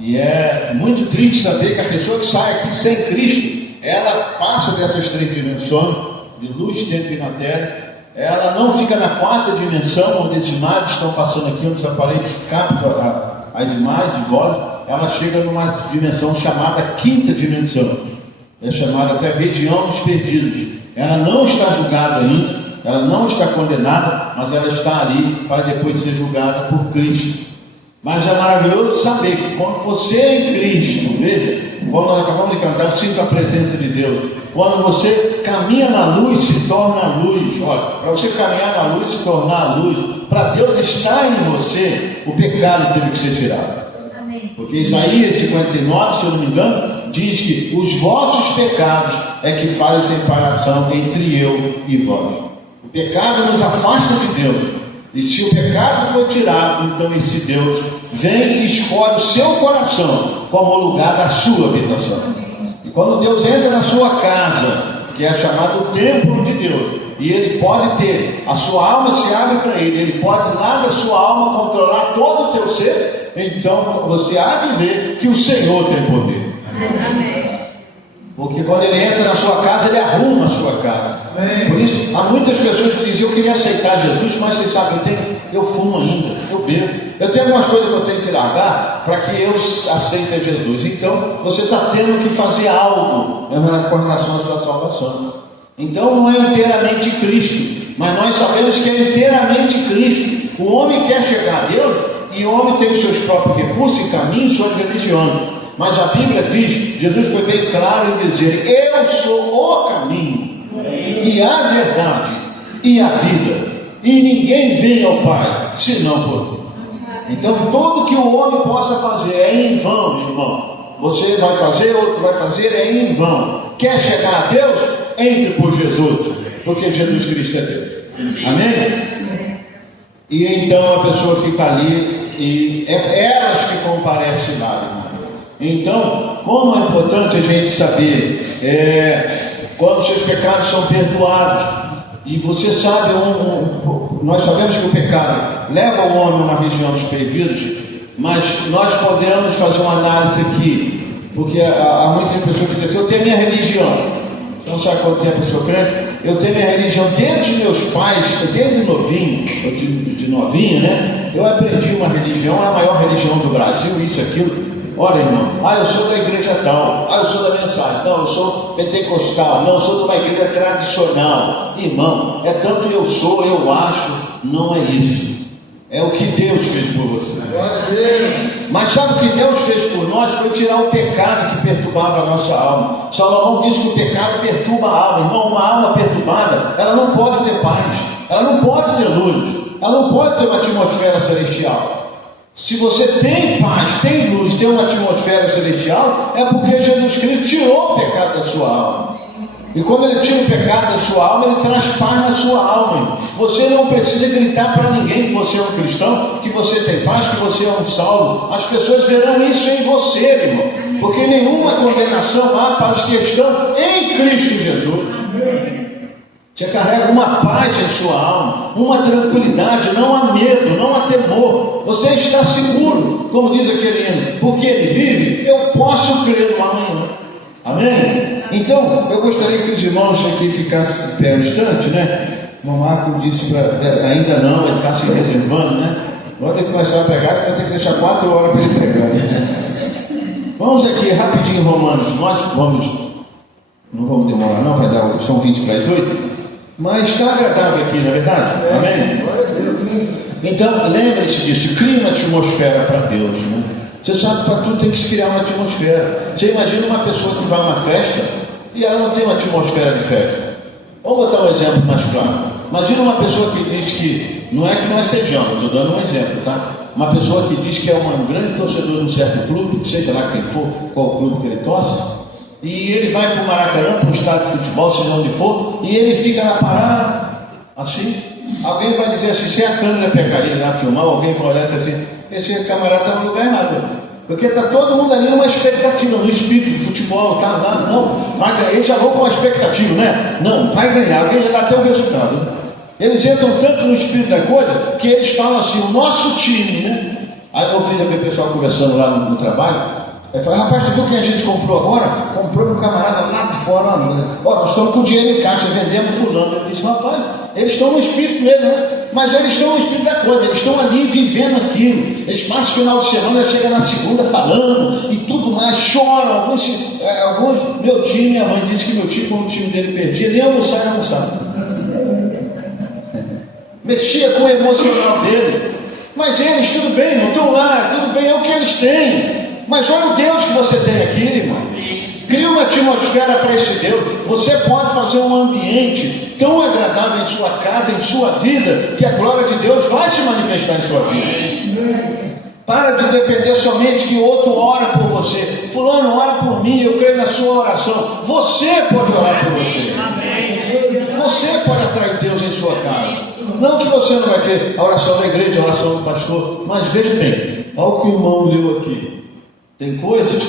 E é muito triste saber que a pessoa que sai aqui sem Cristo, ela passa dessas 3 dimensões, de luz, tempo e matéria. Ela não fica na 4ª dimensão, onde as imagens estão passando aqui, onde os aparelhos captam as imagens de voz. Ela chega numa dimensão chamada 5ª dimensão. É chamada até região dos perdidos. Ela não está julgada ainda, ela não está condenada, mas ela está ali para depois ser julgada por Cristo. Mas é maravilhoso saber que quando você é em Cristo, veja, como nós acabamos de cantar, eu sinto a presença de Deus. Quando você caminha na luz, se torna luz. Olha, para você caminhar na luz, se tornar luz, para Deus estar em você, o pecado teve que ser tirado. Amém. Porque Isaías 59, se eu não me engano, diz que os vossos pecados é que fazem separação entre eu e vós. O pecado nos afasta de Deus. E se o pecado foi tirado, então esse Deus vem e escolhe o seu coração como lugar da sua habitação. E quando Deus entra na sua casa, que é chamado o templo de Deus, e Ele pode ter, a sua alma se abre para Ele pode lá da sua alma controlar todo o teu ser, então você há de ver que o Senhor tem poder. Amém. Porque quando Ele entra na sua casa, Ele arruma a sua casa. Por isso, há muitas pessoas que dizem: eu queria aceitar Jesus, mas vocês sabem, eu fumo ainda, eu bebo, eu tenho algumas coisas que eu tenho que largar para que eu aceite Jesus. Então, você está tendo que fazer algo com relação à sua salvação. Então, não é inteiramente Cristo, mas nós sabemos que é inteiramente Cristo. O homem quer chegar a Deus, e o homem tem os seus próprios recursos e caminhos, suas religiões. Mas a Bíblia diz, Jesus foi bem claro em dizer: eu sou o caminho, e a verdade, e a vida, e ninguém vem ao Pai, senão por mim. Então tudo que o homem possa fazer é em vão, irmão. Você vai fazer, outro vai fazer, é em vão. Quer chegar a Deus? Entre por Jesus, porque Jesus Cristo é Deus. Amém? E então a pessoa fica ali, e é elas que comparecem lá, irmão. Então, como é importante a gente saber quando seus pecados são perdoados. E você sabe, nós sabemos que o pecado leva o homem a uma região dos perdidos, mas nós podemos fazer uma análise aqui, porque há muitas pessoas que dizem: eu tenho minha religião. Você não sabe quanto tempo eu sou crente? Eu tenho minha religião desde meus pais, desde novinho, de novinho, né? Eu aprendi uma religião, a maior religião do Brasil, isso, aquilo. Olha, irmão, eu sou da igreja tal, eu sou da mensagem, não, eu sou pentecostal, não, eu sou de uma igreja tradicional. Irmão, é tanto eu sou, eu acho, não é isso. É o que Deus fez por você. Glória a Deus. Mas sabe o que Deus fez por nós? Foi tirar o pecado que perturbava a nossa alma. Salomão diz que o pecado perturba a alma. Irmão, uma alma perturbada, ela não pode ter paz, ela não pode ter luz, ela não pode ter uma atmosfera celestial. Se você tem paz, tem luz, tem uma atmosfera celestial, é porque Jesus Cristo tirou o pecado da sua alma. E quando Ele tira o pecado da sua alma, Ele traz paz na sua alma. Você não precisa gritar para ninguém que você é um cristão, que você tem paz, que você é um salvo. As pessoas verão isso em você, irmão. Porque nenhuma condenação há para os que estão em Cristo Jesus. Você carrega uma paz em sua alma, uma tranquilidade, não há medo, não há temor. Você está seguro, como diz aquele hino: porque Ele vive, eu posso crer no amanhã. Amém? Então, eu gostaria que os irmãos aqui ficassem de pé um instante, né? O Marco disse ainda não, ele está se reservando, né? Quando ele começar a pregar, você vai ter que deixar 4 horas para ele pregar, né? Vamos aqui rapidinho, Romanos. Nós não vamos demorar, não, vai dar, são 20 para as 8. Mas está agradável aqui, não é verdade? Amém? Então, lembre-se disso, crie uma atmosfera para Deus, né? Você sabe que para tudo tem que se criar uma atmosfera. Você imagina uma pessoa que vai a uma festa e ela não tem uma atmosfera de festa. Vamos botar um exemplo mais claro. Imagina uma pessoa que diz que, não é que nós sejamos, estou dando um exemplo, tá? Uma pessoa que diz que é um grande torcedor de um certo clube, seja lá quem for, qual clube que ele torce, e ele vai para o Maracanã, para o estádio de futebol, seja onde for, e ele fica lá parado, assim. Alguém vai dizer assim, se a câmera pegar ele lá filmar, alguém vai olhar e dizer assim, esse camarada está no lugar errado, porque está todo mundo ali numa expectativa, no espírito de futebol, tá lá, não, vai ganhar, eles já vão com uma expectativa, né? Não, vai ganhar, alguém já dá até o resultado. Eles entram tanto no espírito da coisa, que eles falam assim, o nosso time, né? Aí eu vi o pessoal conversando lá no trabalho. Aí falei, rapaz, tu viu quem a gente comprou agora? Comprou um camarada lá de fora. Ó, nós estamos com dinheiro em caixa, vendemos fulano. Eu disse, rapaz, eles estão no espírito mesmo, né? Mas eles estão no espírito da coisa, eles estão ali vivendo aquilo. Eles passam o final de semana, chegam na segunda falando e tudo mais, choram. Alguns, meu time, minha mãe disse que meu time, quando o time dele perdia, nem almoçava. Mexia com o emocional dele. Mas eles, tudo bem, não estão lá, tudo bem, é o que eles têm. Mas olha o Deus que você tem aqui, irmão. Cria uma atmosfera para esse Deus. Você pode fazer um ambiente tão agradável em sua casa, em sua vida, que a glória de Deus vai se manifestar em sua vida. Para de depender somente que o outro ora por você. Fulano, ora por mim, eu creio na sua oração. Você pode orar por você. Você pode atrair Deus em sua casa. Não que você não vai ter a oração da igreja, a oração do pastor, mas veja bem, olha o que o irmão leu aqui. Tem coisas,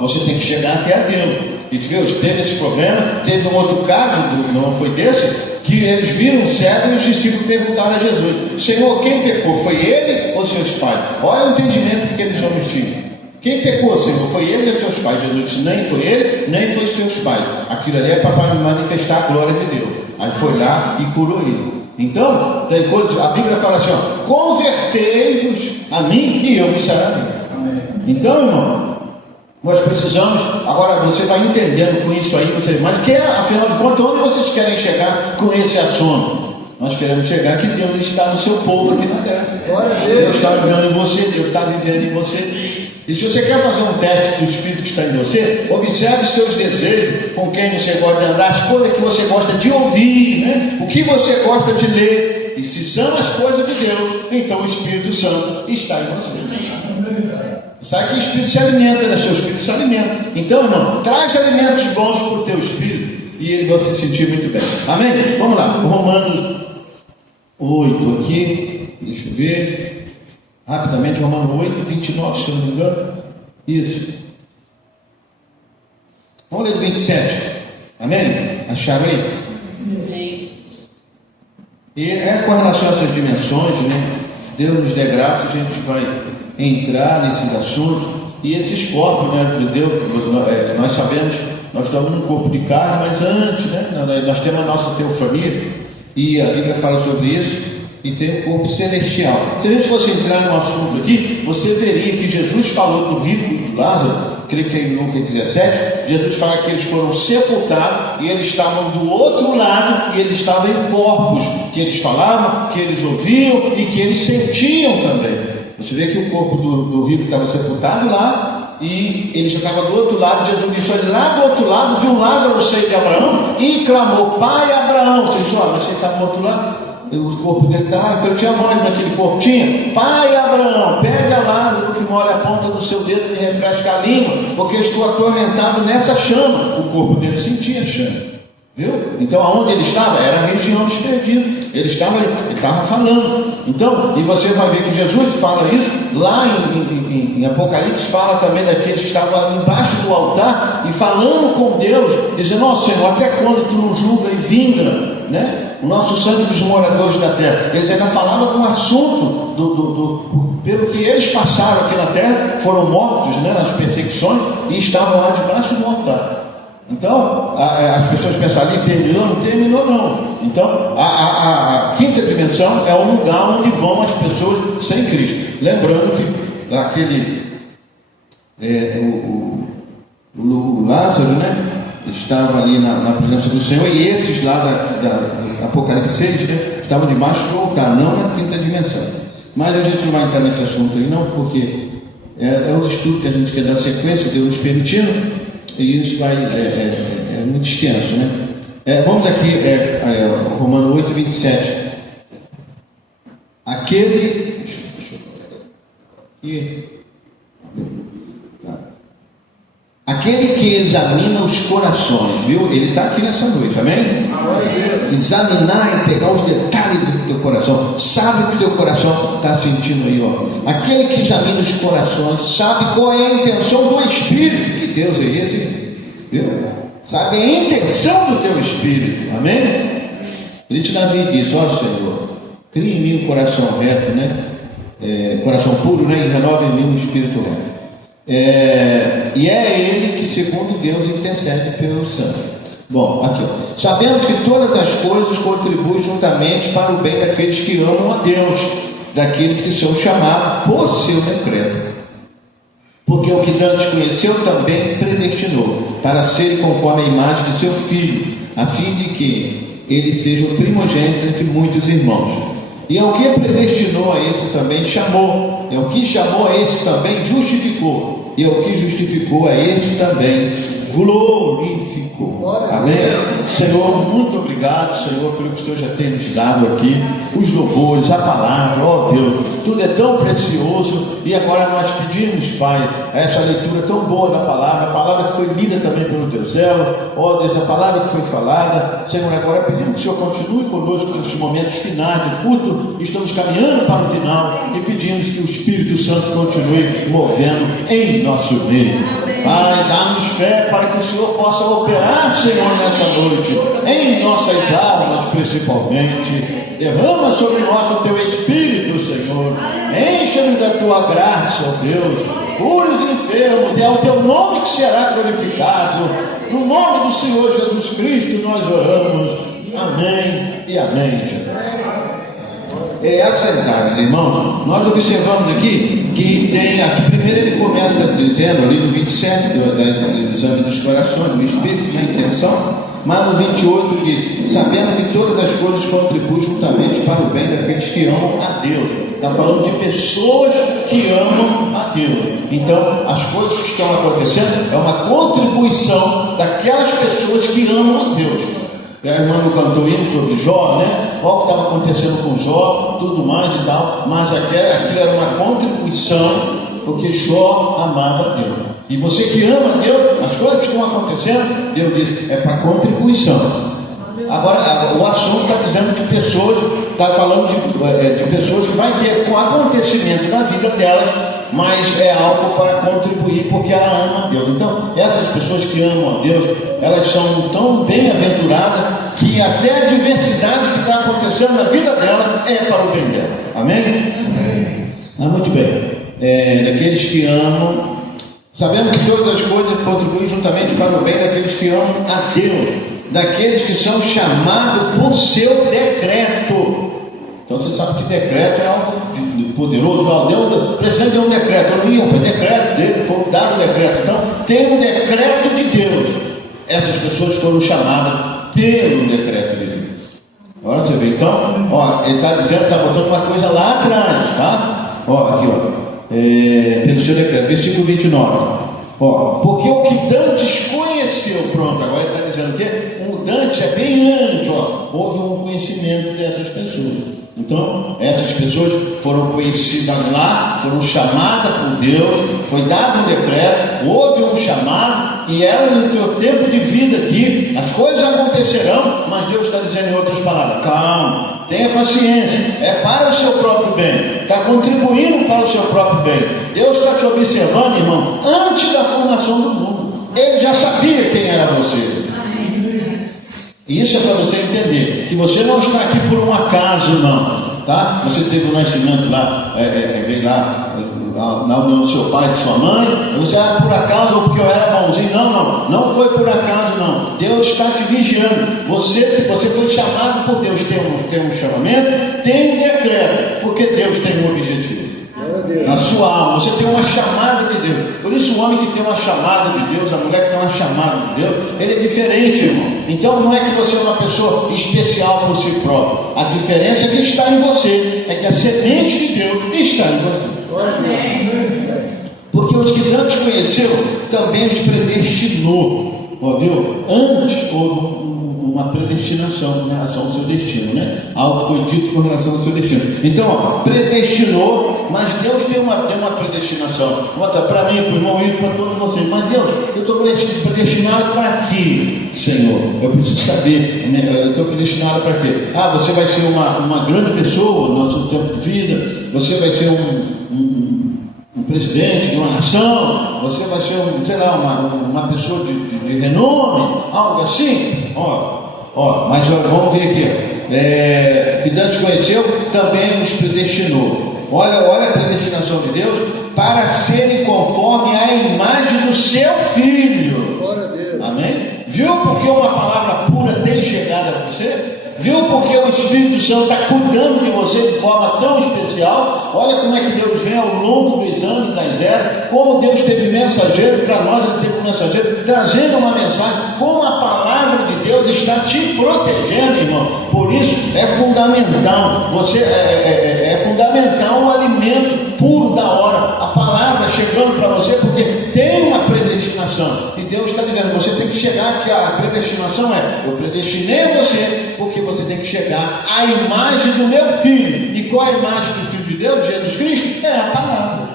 você tem que chegar até a Deus. E Deus teve esse problema, teve um outro caso, não foi desse, que eles viram um cego e os discípulos perguntaram a Jesus: Senhor, quem pecou? Foi ele ou seus pais? Olha o entendimento que aqueles homens tinham. Quem pecou, Senhor? Foi ele ou seus pais? Jesus disse: nem foi ele, nem foi seus pais. Aquilo ali é para manifestar a glória de Deus. Aí foi lá e curou ele. Então, tem coisas, a Bíblia fala assim: convertei-vos a mim e eu vos sararei. Então, irmão, nós precisamos, agora você vai entendendo com isso aí, mas afinal de contas, onde vocês querem chegar com esse assunto? Nós queremos chegar que Deus está no seu povo aqui na terra. Deus está vivendo em você, Deus está vivendo em você. E se você quer fazer um teste do Espírito que está em você, observe seus desejos, com quem você gosta de andar, as coisas que você gosta de ouvir, né? O que você gosta de ler. E se são as coisas de Deus, então o Espírito Santo está em você. Sabe que o Espírito se alimenta, né? Seu Espírito se alimenta. Então, irmão, traz alimentos bons para o teu Espírito e ele vai se sentir muito bem. Amém? Vamos lá, Romanos 8 aqui, deixa eu ver, rapidamente, Romanos 8, 29, se eu não me engano. Isso. Vamos ler do 27. Amém? Acharam aí? E é com relação a essas dimensões, né? Se Deus nos der graça, a gente vai entrar nesses assuntos. E esses corpos, né, de Deus, nós sabemos, nós estamos num corpo de carne, mas antes, né, nós temos a nossa teofania, e a Bíblia fala sobre isso, e tem um corpo celestial. Se a gente fosse entrar num assunto aqui, você veria que Jesus falou do rico e do Lázaro, creio que é em Lucas 17, Jesus fala que eles foram sepultados, e eles estavam do outro lado, e eles estavam em corpos, que eles falavam, que eles ouviam, e que eles sentiam também. Você vê que o corpo do rico estava sepultado lá, e ele já estava do outro lado. Jesus disse: olha, lá do outro lado viu Lázaro, o seio de Abraão, e clamou: Pai Abraão. Você disse: mas você está do outro lado, o corpo dele está lá, então tinha voz naquele corpo, tinha: Pai Abraão, pega Lázaro que molha a ponta do seu dedo e refresca a língua, porque estou atormentado nessa chama. O corpo dele sentia a chama. Viu? Então aonde ele estava? Era a região dos perdidos. Ele estava falando. Então, e você vai ver que Jesus fala isso lá em Apocalipse, fala também daqueles que estavam embaixo do altar e falando com Deus, dizendo: ó Senhor, até quando tu não julga e vinga, né, o nosso sangue dos moradores da terra? Eles ainda falavam do assunto pelo que eles passaram aqui na terra, foram mortos, né, nas perseguições, e estavam lá debaixo do altar. Então, as pessoas pensam: ali terminou, não terminou não. Então, a quinta dimensão é o lugar onde vão as pessoas sem Cristo. Lembrando que aquele o Lázaro, né, estava ali na presença do Senhor, e esses lá da Apocalipse 6, né, estavam debaixo do altar, não na quinta dimensão. Mas a gente não vai entrar nesse assunto aí não, porque é os estudos que a gente quer dar sequência, Deus nos permitindo. E isso vai, é muito extenso, né? Vamos aqui, Romanos 8, 27. Aquele que examina os corações, viu? Ele está aqui nessa noite, amém? Examinar e pegar os detalhes do teu coração. Sabe o que o teu coração está sentindo aí, ó. Aquele que examina os corações sabe qual é a intenção do Espírito. Que Deus é esse? Viu? Sabe a intenção do teu Espírito, amém? Por isso Davi disse: ó Senhor, cria em mim um coração reto, né? coração puro, né? E renova em mim um espírito reto. E é Ele que, segundo Deus, intercede pelos santos. Bom, aqui, ó. Sabemos que todas as coisas contribuem juntamente para o bem daqueles que amam a Deus, daqueles que são chamados por seu decreto. Porque o que Deus conheceu também predestinou para serem conforme a imagem de seu Filho, a fim de que ele seja o primogênito entre muitos irmãos. E ao que predestinou a esse também chamou, e ao que chamou a esse também justificou, e ao que justificou a esse também glorificou. Amém? Senhor, muito obrigado, Senhor, pelo que o Senhor já tem nos dado aqui, os louvores, a palavra, ó Deus, tudo é tão precioso. E agora nós pedimos, Pai, essa leitura tão boa da palavra, a palavra que foi lida também pelo teu servo, ó Deus, a palavra que foi falada. Senhor, agora pedimos que o Senhor continue conosco nesses momentos finais do culto. Estamos caminhando para o final e pedimos que o Espírito Santo continue movendo em nosso meio. Pai, dá-nos fé para que o Senhor possa operar, Senhor, nessa noite, em nossas almas principalmente. Derrama sobre nós o teu Espírito, Senhor. Encha-nos da tua graça, ó Deus. Cura os enfermos, é o teu nome que será glorificado. No nome do Senhor Jesus Cristo nós oramos. Amém e amém, Jesus. Assentados, irmãos, nós observamos aqui que tem, aqui primeiro ele começa dizendo ali no 27 do exame dos corações, do espírito, na intenção, mas no 28 ele diz: sabendo que todas as coisas contribuem juntamente para o bem daqueles que amam a Deus. Está falando de pessoas que amam a Deus. Então, as coisas que estão acontecendo é uma contribuição daquelas pessoas que amam a Deus. A irmã não cantou hino sobre Jó, né? Olha o que estava acontecendo com Jó, tudo mais e tal, mas aquilo era uma contribuição, porque Jó amava a Deus. E você que ama a Deus, as coisas que estão acontecendo, Deus diz, é para contribuição. Agora, o assunto está dizendo de pessoas, está falando de pessoas que vai ter com acontecimento na vida delas, mas é algo para contribuir, porque ela ama a Deus. Então, essas pessoas que amam a Deus, elas são tão bem-aventuradas que até a diversidade que está acontecendo na vida dela é para o bem dela. Amém? Muito bem. Daqueles que amam, sabemos que todas as coisas contribuem juntamente para o bem daqueles que amam a Deus, daqueles que são chamados por seu decreto. Então você sabe que decreto é algo poderoso. Não, o presidente deu um decreto, eu não ia para decreto dele, foi dado o decreto. Então tem um decreto de Deus. Essas pessoas foram chamadas pelo decreto de Deus. Agora você vê, então, ele está dizendo, está botando uma coisa lá atrás, tá? Pelo seu decreto, versículo 29. Porque o que Dantes conheceu, pronto, agora ele está dizendo que o Dante é bem antes, houve um conhecimento dessas pessoas. Então, essas pessoas foram conhecidas lá, foram chamadas por Deus, foi dado um decreto, houve um chamado, e elas no seu tempo de vida aqui, as coisas acontecerão, mas Deus está dizendo em outras palavras, calma, tenha paciência, é para o seu próprio bem, está contribuindo para o seu próprio bem. Deus está te observando, irmão, antes da formação do mundo. Ele já sabia quem era você. Isso é para você entender que você não está aqui por um acaso, não, tá? Você teve um nascimento lá, veio lá na união do seu pai e de sua mãe, você por acaso ou porque eu era bonzinho. Não foi por acaso, não. Deus está te vigiando. Você foi chamado por Deus, tem um chamamento, tem um decreto, porque Deus tem um objetivo. Na sua alma, você tem uma chamada de Deus. Por isso o homem que tem uma chamada de Deus, a mulher que tem uma chamada de Deus, ele é diferente, irmão. Então não é que você é uma pessoa especial por si próprio. A diferença que está em você é que a semente de Deus está em você. Porque os que Deus conheceu também os predestinou. Viu? Antes houve uma predestinação com relação ao seu destino, né? Algo foi dito com relação ao seu destino. Então, predestinou, mas Deus tem uma predestinação. Bota para mim, para o irmão Ivo, para todos vocês. Mas Deus, eu estou predestinado para quê, Senhor? Eu preciso saber. Eu estou predestinado para quê? Você vai ser uma grande pessoa no nosso tempo de vida. Você vai ser um presidente de uma nação. Você vai ser uma pessoa de renome, algo assim. Mas vamos ver aqui. Que Deus conheceu, também os predestinou. olha a predestinação de Deus, para serem conforme a imagem do seu Filho. Glória a Deus. Amém? Viu porque uma palavra pura tem chegado a você? Viu porque o Espírito Santo está cuidando de você de forma tão especial? Olha como é que Deus vem ao longo dos anos das eras, como Deus teve mensageiro para nós, Ele teve um mensageiro trazendo uma mensagem, como a palavra de Deus está te protegendo, irmão. Por isso é fundamental, é fundamental o alimento puro da hora, a palavra chegando para você, porque tem uma predestinação, e Deus está dizendo, você tem que chegar, que a predestinação eu predestinei você, porque você tem que chegar à imagem do meu Filho. E qual é a imagem do Filho de Deus, Jesus Cristo? É a palavra.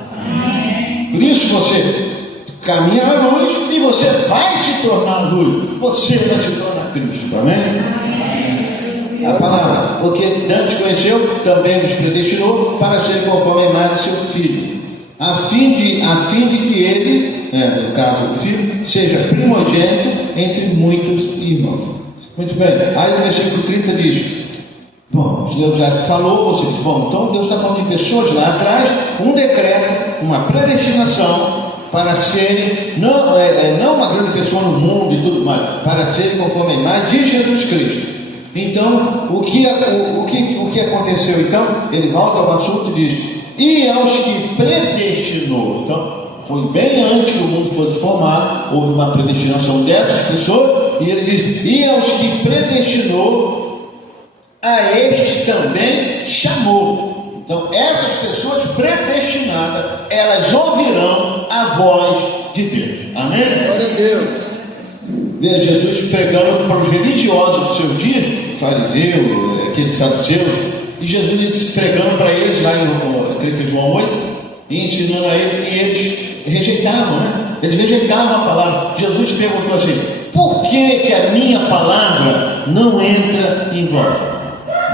Por isso você caminha à luz e você vai se tornar luz. Você vai se tornar Cristo. Amém? A palavra, porque antes conheceu, também nos predestinou para ser conforme a imagem do seu Filho, a fim de que ele, no caso o Filho, seja primogênito entre muitos irmãos. Muito bem, aí no versículo 30 diz, bom, Deus já falou, você diz, bom, então Deus está falando de pessoas lá atrás, um decreto, uma predestinação para serem, não uma grande pessoa no mundo e tudo mais, para serem conforme a imagem de Jesus Cristo. Então, o que aconteceu? Então, ele volta ao assunto e diz, e aos que predestinou. Então, foi bem antes que o mundo fosse formado, houve uma predestinação dessas pessoas, e ele diz, e aos que predestinou, a este também chamou. Então, essas pessoas predestinadas, elas ouvirão a voz de Deus. Amém? Glória a Deus. Veja Jesus pregando para os religiosos dos seus dias, fariseus, aqueles saduceus, e Jesus disse, pregando para eles lá em, creio que João 8, e ensinando a eles, e eles rejeitavam, né? Eles rejeitavam a palavra. Jesus perguntou assim, por que a minha palavra não entra em vós?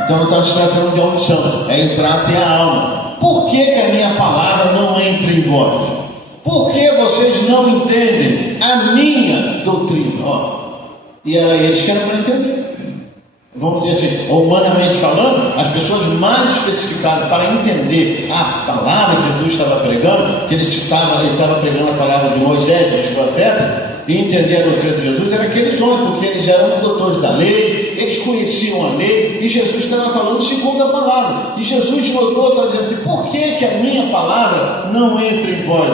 Então está se tratando de audição, é entrar até a alma. Por que a minha palavra não entra em vós? Por que vocês não entendem a minha doutrina? E era eles que eram para entender. Vamos dizer assim, humanamente falando, as pessoas mais especificadas para entender a palavra que Jesus estava pregando, que ele estava pregando a palavra de Moisés, dos profetas, e entender a doutrina de Jesus, eram aqueles homens, porque eles eram doutores da lei, eles conheciam a lei, e Jesus estava falando segundo a palavra. E Jesus voltou, está dizendo assim, por que a minha palavra não entra em vós?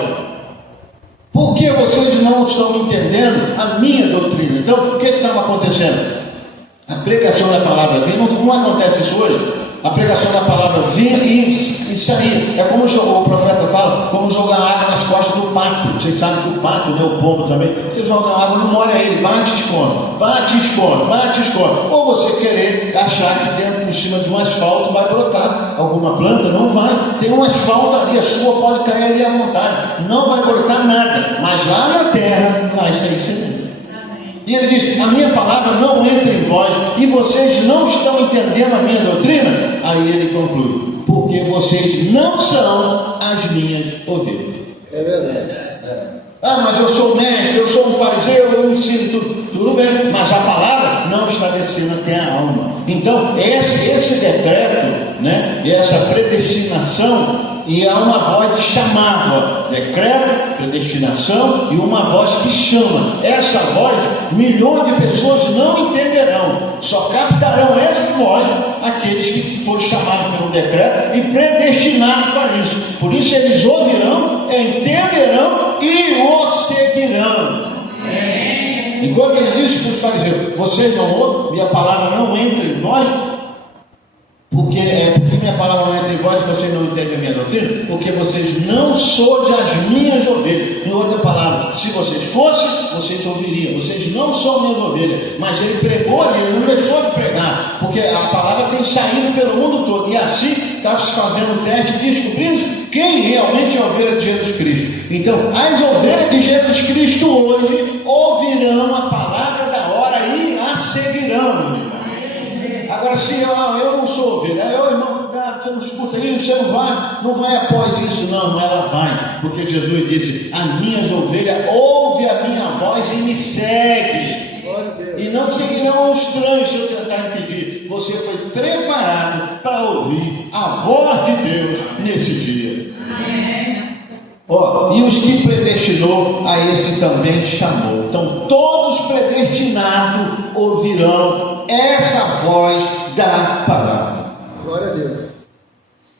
Por que vocês não estão entendendo a minha doutrina? Então, o que estava acontecendo? A pregação da palavra vinha, não acontece isso hoje. A pregação da palavra vinha e saía. É como o profeta fala, como jogar água nas costas do pato. Vocês sabem que o pato, né, o pombo também, você joga água, não molha ele, bate e esconde, bate e esconde, bate e esconde. Ou você querer achar que dentro, por cima de um asfalto, vai brotar alguma planta, não vai. Tem um asfalto ali, a sua pode cair ali à vontade, não vai brotar nada, mas lá na terra vai sair semente. E ele diz, a minha palavra não entra em vós, e vocês não estão entendendo a minha doutrina? Aí ele conclui, porque vocês não são as minhas ovelhas. É verdade. Mas eu sou mestre, eu sou um fariseu, eu ensino tudo bem, mas a palavra não está descendo até a alma. Então, esse decreto, né, essa predestinação, e há uma voz de chamado, decreto, predestinação, e uma voz que chama. Essa voz, milhões de pessoas não entenderão, só captarão essa voz aqueles que foram chamados pelo decreto e predestinados para isso. Por isso eles ouvirão, entenderão e o seguirão. Enquanto ele disse para os fariseus, vocês não ouvem, minha palavra não entra em vós, porque minha palavra não entra em vós, vocês não entendem a minha doutrina, porque vocês não sois as minhas ovelhas. Em outra palavra, se vocês fossem, vocês ouviriam. Vocês não são minhas ovelhas. Mas ele pregou ali, ele não deixou de pregar, porque a palavra tem saído pelo mundo todo, e assim está se fazendo o teste, descobrindo quem realmente é a ovelha de Jesus Cristo. Então, as ovelhas de Jesus Cristo hoje ouvirão a palavra da hora e a seguirão. Agora, se eu não sou ovelha, irmão, você não escuta isso, você não vai após isso, não, ela vai, porque Jesus disse, as minhas ovelhas ouvem a minha voz e me seguem, e não seguirão um estranho se eu tentar impedir. você foi preparado para ouvir a voz de Deus nesse dia. E os que predestinou, a esse também chamou. Então todos predestinados ouvirão essa voz da palavra. Glória a Deus.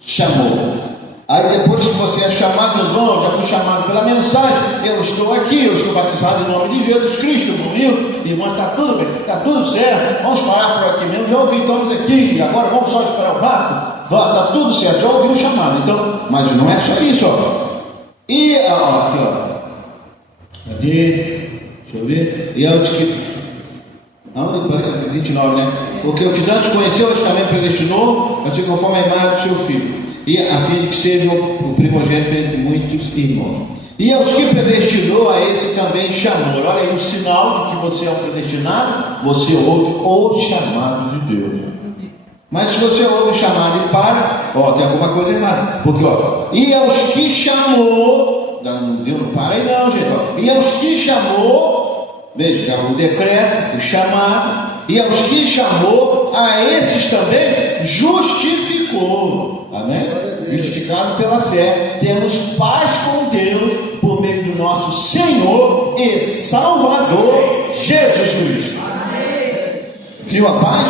Chamou. Aí depois que você é chamado, irmão, já fui chamado pela mensagem, eu estou aqui, eu estou batizado em nome de Jesus Cristo, comigo, irmão, está tudo bem, está tudo certo, vamos parar por aqui mesmo, já ouvi todos aqui, agora vamos só esperar o barco, está tudo certo, já ouvi o chamado, então, mas não é só isso, E, aqui, cadê? Deixa eu ver, e aos que, aonde? 29, né? Porque o que antes conheceu, hoje também predestinou, assim conforme a imagem do seu filho, e a fim de que seja o primogênito entre muitos irmãos. E aos que predestinou, a esse também chamou. Olha aí o sinal de que você é um predestinado, você ouve o chamado de Deus. Mas se você ouve o chamado e para, tem alguma coisa errada. Porque, e aos que chamou, não para aí não, gente. E aos que chamou, veja, o decreto, o chamado, e aos que chamou, a esses também justificou. Amém? Justificado pela fé, temos paz com Deus por meio do nosso Senhor e Salvador Jesus Cristo. Viu a paz?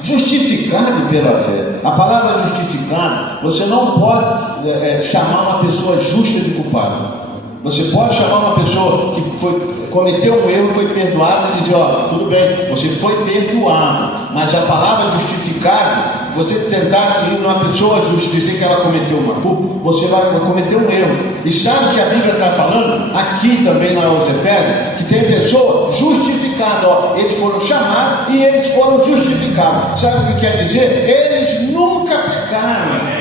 Justificado pela fé. A palavra justificado, você não pode chamar uma pessoa justa de culpada. Você pode chamar uma pessoa que cometeu um erro, foi perdoado e dizer, tudo bem, você foi perdoado. Mas a palavra justificado, você tentar ir numa pessoa justa e dizer que ela cometeu uma culpa, você vai cometer um erro. E sabe que a Bíblia está falando, aqui também aos Efésios, que tem pessoa justificada, eles foram chamados e eles foram justificados. Sabe o que quer dizer? Eles nunca pecaram.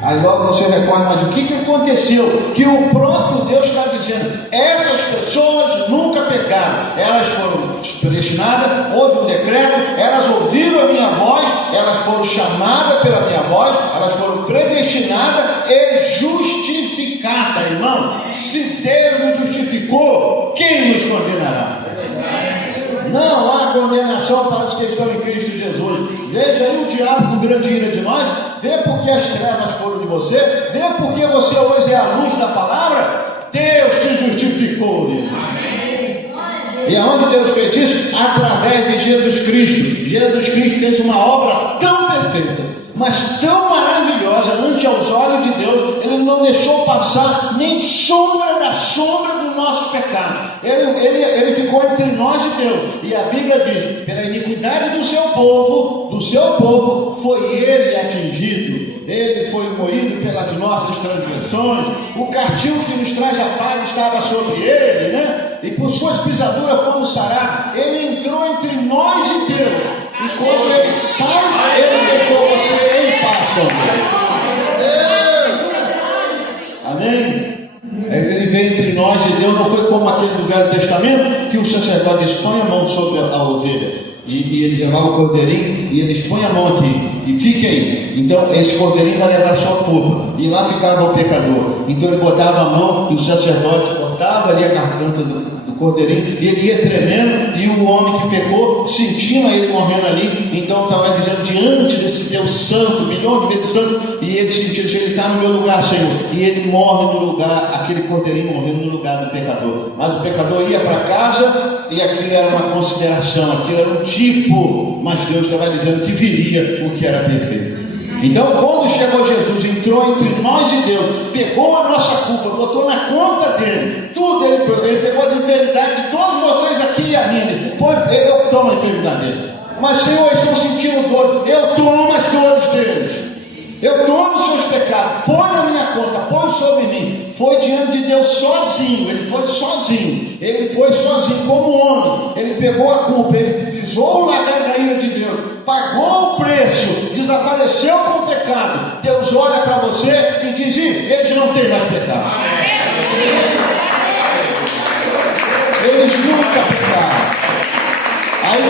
Aí logo você recorda, mas o que aconteceu? Que o próprio Deus está dizendo, essas pessoas nunca pecaram, elas foram predestinadas, houve um decreto, elas ouviram a minha voz, elas foram chamadas pela minha voz, elas foram predestinadas e justificadas, irmão. Se Deus nos justificou, quem nos condenará? Não há condenação para os que estão em Cristo Jesus. Veja aí o diabo com grande ira de nós. Vê porque as trevas foram de você. Vê porque você hoje é a luz da palavra. Deus te justificou. E aonde Deus fez isso? Através de Jesus Cristo. Jesus Cristo fez uma obra tão perfeita, mas tão maravilhosa ante aos olhos de Deus. Ele não deixou passar nem sombra da sombra do nosso pecado. Ele ficou entre nós e Deus. E a Bíblia diz, pela iniquidade do seu povo foi ele atingido. Ele foi moído pelas nossas transgressões. O castigo que nos traz a paz estava sobre ele, né? E por suas pisaduras fomos sarados. Ele entrou entre nós e Deus. E quando ele sai, ele deixou você em paz também. Amém? Ele veio entre nós e Deus. Não foi como aquele do Velho Testamento, que o sacerdote expõe a mão sobre a ovelha. E ele levava o cordeirinho e ele expõe a mão aqui e fique aí. Então esse cordeirinho vai levar sua culpa. E lá ficava o pecador. Então ele botava a mão e o sacerdote cortava ali a garganta do cordeirinho, e ele ia tremendo, e o homem que pecou, sentindo ele morrendo ali, então estava dizendo, diante desse Deus santo, milhões de vezes santo, e ele sentiu, ele está no meu lugar, Senhor, e ele morre no lugar, aquele cordeirinho morrendo no lugar do pecador. Mas o pecador ia para casa, e aquilo era uma consideração, aquilo era um tipo, mas Deus estava dizendo que viria o que era perfeito. Então, quando chegou Jesus, entrou entre nós e Deus, pegou a nossa culpa, botou na conta dele, tudo, ele pegou as enfermidades de todos vocês aqui e a minha. Eu tomo a enfermidade dele. Mas, Senhor, estão sentindo dor, eu tomo as dores deles. Eu tomo os seus pecados, põe na minha conta, põe sobre mim. Foi diante de Deus sozinho, ele foi sozinho como homem. Ele pegou a culpa, ele pisou o lagar da ira de Deus, pagou o preço, desapareceu com o pecado. Deus olha para você e diz, eles não têm mais pecado. Eles nunca pecaram. Aí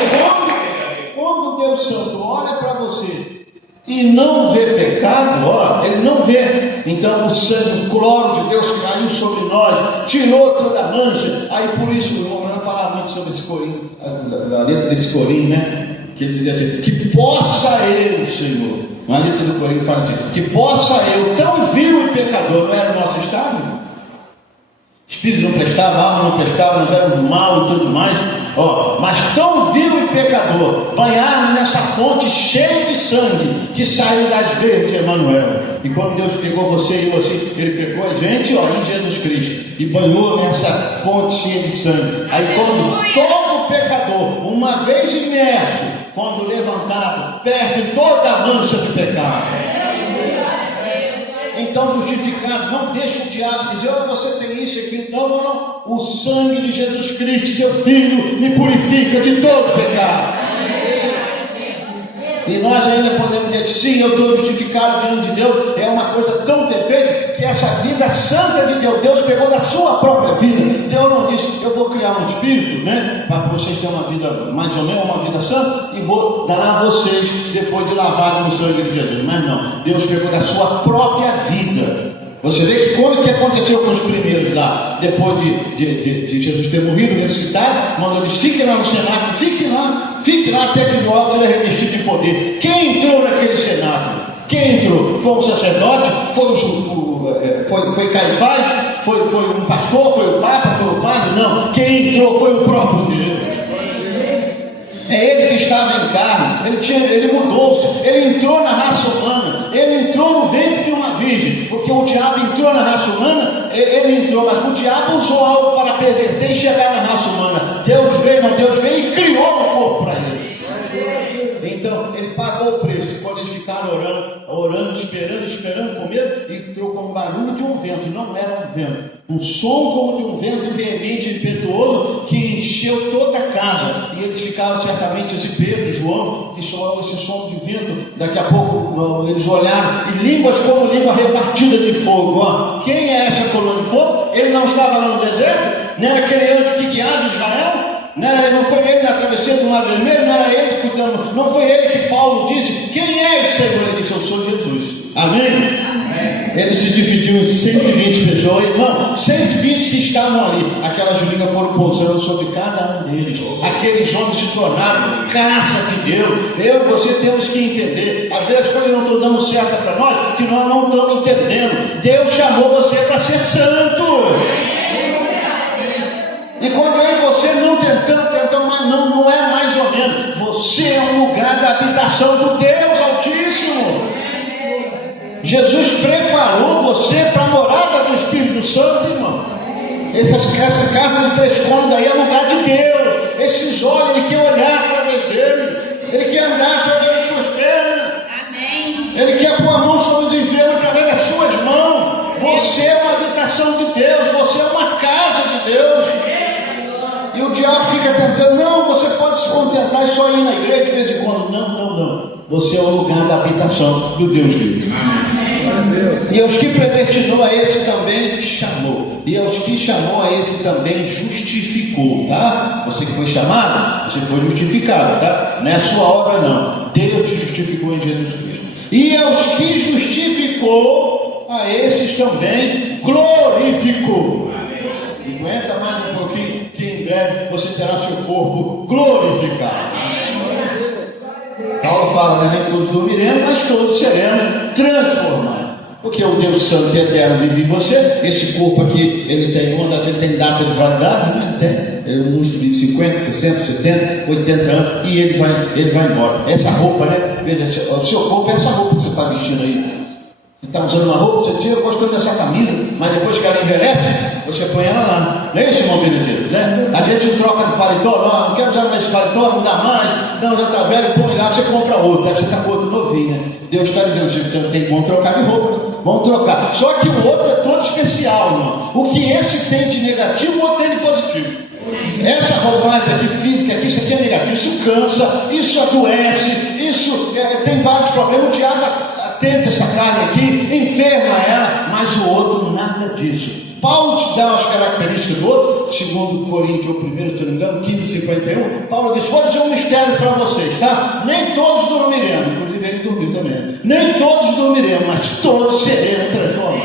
quando Deus Santo olha para você e não vê pecado, ele não vê. Então o sangue, o cloro de Deus caiu sobre nós, tirou toda a mancha. Aí por isso, eu não falar muito sobre esse corinho, a letra desse corinho, né? que ele dizia assim: que possa eu, Senhor, na letra do Coríntios fala assim: que possa eu, tão vil e pecador, não era o nosso estado? Espírito não prestava, alma não prestava, nós éramos mal e tudo mais, mas tão vil e pecador, banharam nessa fonte cheia de sangue que saiu das veias de Emanuel. E quando Deus pegou você e eu assim, Ele pegou a gente em Jesus Cristo e banhou nessa fonte cheia de sangue. Aí quando todo pecador, uma vez imerso, quando levantado, perde toda a mancha de pecado. Então, justificado, não deixa o diabo dizer: você tem isso aqui. Não. O sangue de Jesus Cristo, seu Filho, me purifica de todo pecado. E nós ainda podemos dizer: sim, eu estou justificado diante de Deus. É uma coisa tão perfeita que essa vida santa de Deus pegou da sua própria vida. Deus não disse: eu vou criar um espírito, para vocês terem uma vida mais ou menos, uma vida santa, e vou dar a vocês depois de lavado no sangue de Jesus. Mas não, Deus pegou da sua própria vida. Você vê que quando que aconteceu com os primeiros lá, depois de Jesus ter morrido, ressuscitado, mandou eles: fiquem lá no cenáculo, fiquem lá até que do alto seja revestido de poder. Quem entrou naquele cenáculo? Quem entrou? Foi um sacerdote? Foi Caifás? Foi um pastor? Foi o Papa? Foi o padre? Não. Quem entrou foi o próprio Deus. É Ele que estava em carne. Ele mudou-se. Ele entrou na raça humana. Ele entrou no ventre de uma virgem. Porque o diabo entrou na raça humana. Ele entrou, mas o diabo usou algo para perverter e chegar na raça humana. Deus veio e criou um corpo para ele. Então, ele pagou o preço. Quando eles ficaram orando, esperando com medo, e entrou com o barulho de um vento. Não era um vento, um som como de um vento veemente e impetuoso que encheu toda a casa. E eles ficaram certamente, esse Pedro e João, que soou esse som de vento. Daqui a pouco eles olharam, e línguas como língua repartida de fogo. Quem é essa coluna de fogo? Ele não estava lá no deserto? Não era aquele anjo que guiava Israel? Não foi ele na travessia do Mar Vermelho? Não era ele cuidando? Não foi ele que Paulo disse: quem é esse Senhor? Ele disse: eu sou Jesus. Amém? Ele se dividiu em 120 pessoas. Não, 120 que estavam ali. Aquelas línguas foram pousando sobre cada um deles. Aqueles homens se tornaram casa de Deus. Eu e você temos que entender. Às vezes as coisas não estão dando certo para nós, que nós não estamos entendendo. Deus chamou você para ser santo. E quando eu e você não tentamos, mas não é mais ou menos. Você é um lugar da habitação do Deus Altíssimo. Jesus preparou você para a morada do Espírito Santo, irmão. Essa casa de 3 cômodos aí é lugar de Deus. Esses olhos, Ele quer olhar através dele. Ele quer andar através das suas pernas. Amém. Ele quer pôr a mão sobre os enfermos através das suas mãos. Você é uma habitação de Deus. Você é uma casa de Deus. E o diabo fica tentando: não, você pode se contentar e só ir na igreja de vez em quando. Não. Você é o lugar da habitação do Deus vivo. E aos que predestinou, a esse também chamou. E aos que chamou, a esse também justificou. Tá? Você que foi chamado, você foi justificado. Tá? Não é a sua obra, não. Deus te justificou em Jesus Cristo. E aos que justificou, a esses também glorificou. E aguenta mais um pouquinho, que em breve você terá seu corpo glorificado. Paulo fala: nem todos dormiremos, mas todos seremos transformados. Porque o Deus Santo e Eterno vive em você. Esse corpo aqui, ele tem data de validade, né? Tem. Uns vive 50, 60, 70, 80 anos, e ele vai embora. Essa roupa, né? Veja, o seu corpo é essa roupa que você está vestindo aí. Você está usando uma roupa, você tira gostando dessa camisa, mas depois que ela envelhece, você põe ela lá. Não é isso, irmão Benedito, né? A gente troca de paletó: não quero usar mais esse paletó, não dá mais, não, já está velho, põe lá, você compra outro, aí você está com outro novinho, né? Deus está dizendo: vocês vão trocar de roupa, vão trocar. Só que o outro é todo especial, irmão. O que esse tem de negativo, o outro tem de positivo. Essa roupagem aqui física, aqui, isso aqui é negativo, isso cansa, isso adoece, isso tem vários problemas. O diabo atenta essa carne aqui, enferma ela, mas o outro nada disso. Paulo te dá as características do outro, segundo Coríntios, o primeiro, se não me engano, 15:51. Paulo diz: vou dizer um mistério para vocês, tá? Nem todos dormiremos, inclusive ele dormiu também. Nem todos dormiremos, mas todos seremos transformados.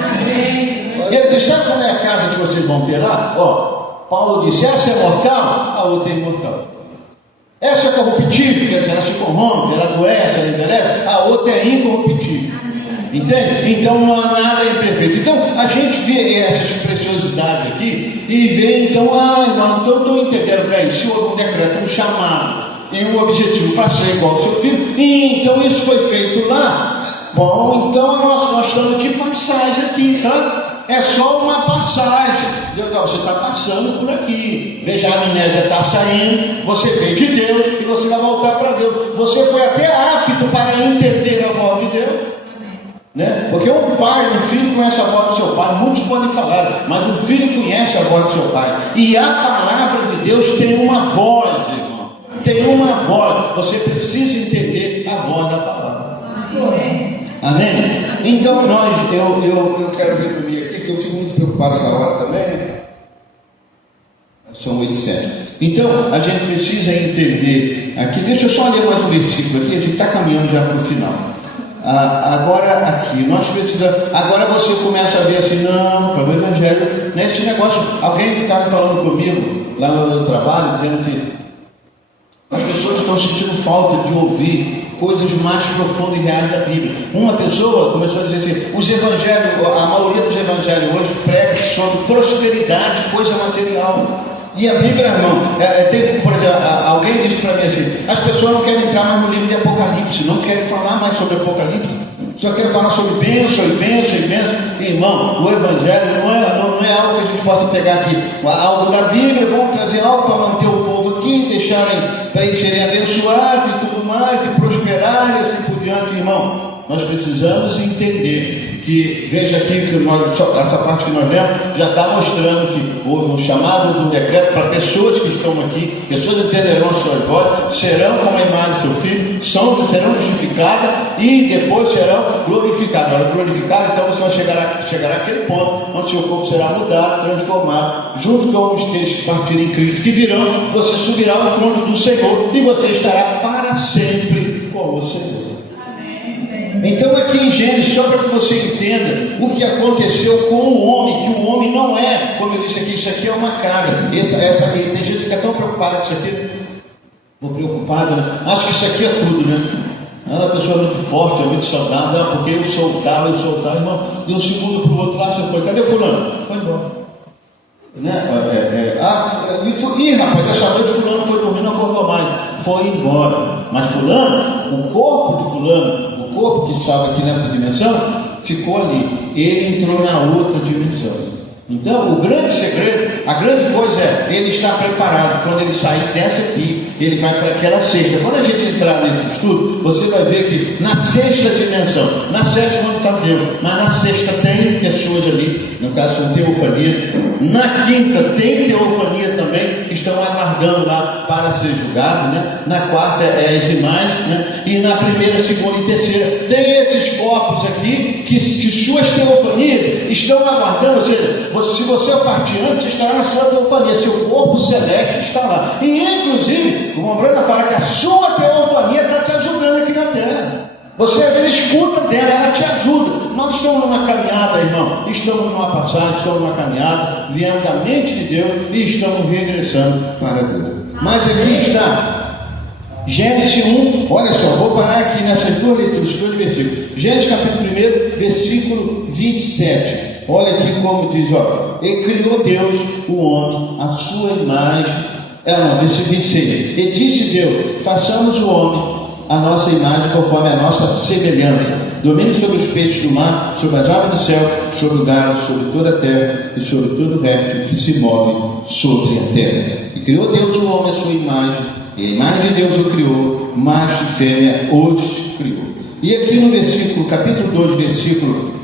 Amém. Ele diz: sabe como é a casa que vocês vão ter lá? Paulo disse: essa é mortal, a outra é imortal. Essa é corruptível, quer dizer, ela se corrompe, ela adoece, ela envelhece. A outra é incorruptível. Entende? Então não há nada imperfeito. Então a gente vê essas preciosidades aqui e vê então, não, então estou entendendo bem, se houve um decreto, um chamado e um objetivo para ser igual ao seu filho, e então isso foi feito lá. Bom, então nós estamos de passagem aqui, tá? É só uma passagem. Você está passando por aqui. Veja, a amnésia está saindo. Você veio de Deus e você vai voltar para Deus. Você foi até apto para entender a voz de Deus. Né? Porque um pai, um filho conhece a voz do seu pai. Muitos podem falar, mas o filho conhece a voz do seu pai. E a palavra de Deus tem uma voz, irmão. Tem uma voz. Você precisa entender a voz da palavra. Amém? Então eu quero ver comigo aqui, que eu fico muito preocupado essa hora também. São 8h07. Então a gente precisa entender aqui. Deixa eu só ler mais um versículo aqui. A gente está caminhando já para o final. Agora aqui, nós precisamos. Agora você começa a ver assim, não, para o Evangelho, nesse negócio. Alguém estava falando comigo lá no meu trabalho, dizendo que as pessoas estão sentindo falta de ouvir coisas mais profundas e reais da Bíblia. Uma pessoa começou a dizer assim: os evangelhos, a maioria dos evangelhos hoje prega sobre prosperidade, coisa material. E a Bíblia, irmão, por exemplo, alguém disse para mim assim: as pessoas não querem entrar mais no livro de Apocalipse, não querem falar mais sobre Apocalipse, só querem falar sobre bênção e bênção e bênção. Irmão, o Evangelho não é algo que a gente possa pegar aqui, algo da Bíblia, vamos trazer algo para manter o povo aqui, deixarem para eles serem abençoados e tudo mais, e prosperar e assim por diante, irmão. Nós precisamos entender que, veja aqui, que essa parte que nós lemos já está mostrando que houve um chamado, houve um decreto para pessoas que estão aqui, pessoas entenderão as suas vozes, serão como a imagem do seu filho, serão justificadas e depois serão glorificadas. Agora, glorificadas, então você vai chegar àquele ponto onde seu corpo será mudado, transformado, junto com os que partirem em Cristo, que virão, você subirá ao encontro do Senhor e você estará para sempre com o Senhor. Então aqui em Gênesis, só para que você entenda o que aconteceu com o homem, que o homem não é, como eu disse aqui, isso aqui é uma casa. Tem gente que fica tão preocupada com isso aqui. Vou preocupado, né? Acho que isso aqui é tudo, né? Ela é uma pessoa muito forte, é muito saudável, porque eu sou tal, irmão. De um segundo para o outro lá, você foi, cadê fulano? Foi embora. Né? Rapaz, essa noite fulano foi dormir, não acordou mais. Foi embora. Mas fulano, o corpo de fulano, o corpo que estava aqui nessa dimensão, ficou ali. Ele entrou na outra dimensão. Então, o grande segredo, a grande coisa é, ele está preparado. Quando ele sair dessa aqui, ele vai para aquela sexta. Quando a gente entrar nesse estudo, você vai ver que na sexta dimensão, na sétima está Deus, mas na sexta tem pessoas ali, no caso são teofania. Na quinta tem teofania também, que estão aguardando lá para ser julgado, né? Na quarta é as imagens, né? E na primeira, segunda e terceira tem esses corpos aqui que suas teofanias estão aguardando. Ou seja, se você partir antes, estará na sua teofania, seu corpo celeste está lá. E inclusive, o Mombrana fala que a sua teofania está te ajudando aqui na terra. Você às vezes escuta dela, ela te ajuda. Nós estamos numa caminhada, irmão. Estamos numa passagem, estamos numa caminhada, viemos da mente de Deus e estamos regressando para Deus. Mas aqui está Gênesis 1, olha só, vou parar aqui nessas duas leituras, dois versículos. Gênesis capítulo 1, versículo 27. Olha aqui como diz, ó. E criou Deus o homem, a sua imagem. Versículo 26. E disse Deus: façamos o homem a nossa imagem conforme a nossa semelhança. Domine sobre os peixes do mar, sobre as aves do céu, sobre o gado, sobre toda a terra e sobre todo réptil que se move sobre a terra. E criou Deus o homem a sua imagem, e a imagem de Deus o criou, macho e fêmea os criou. E aqui no versículo, capítulo 2, versículo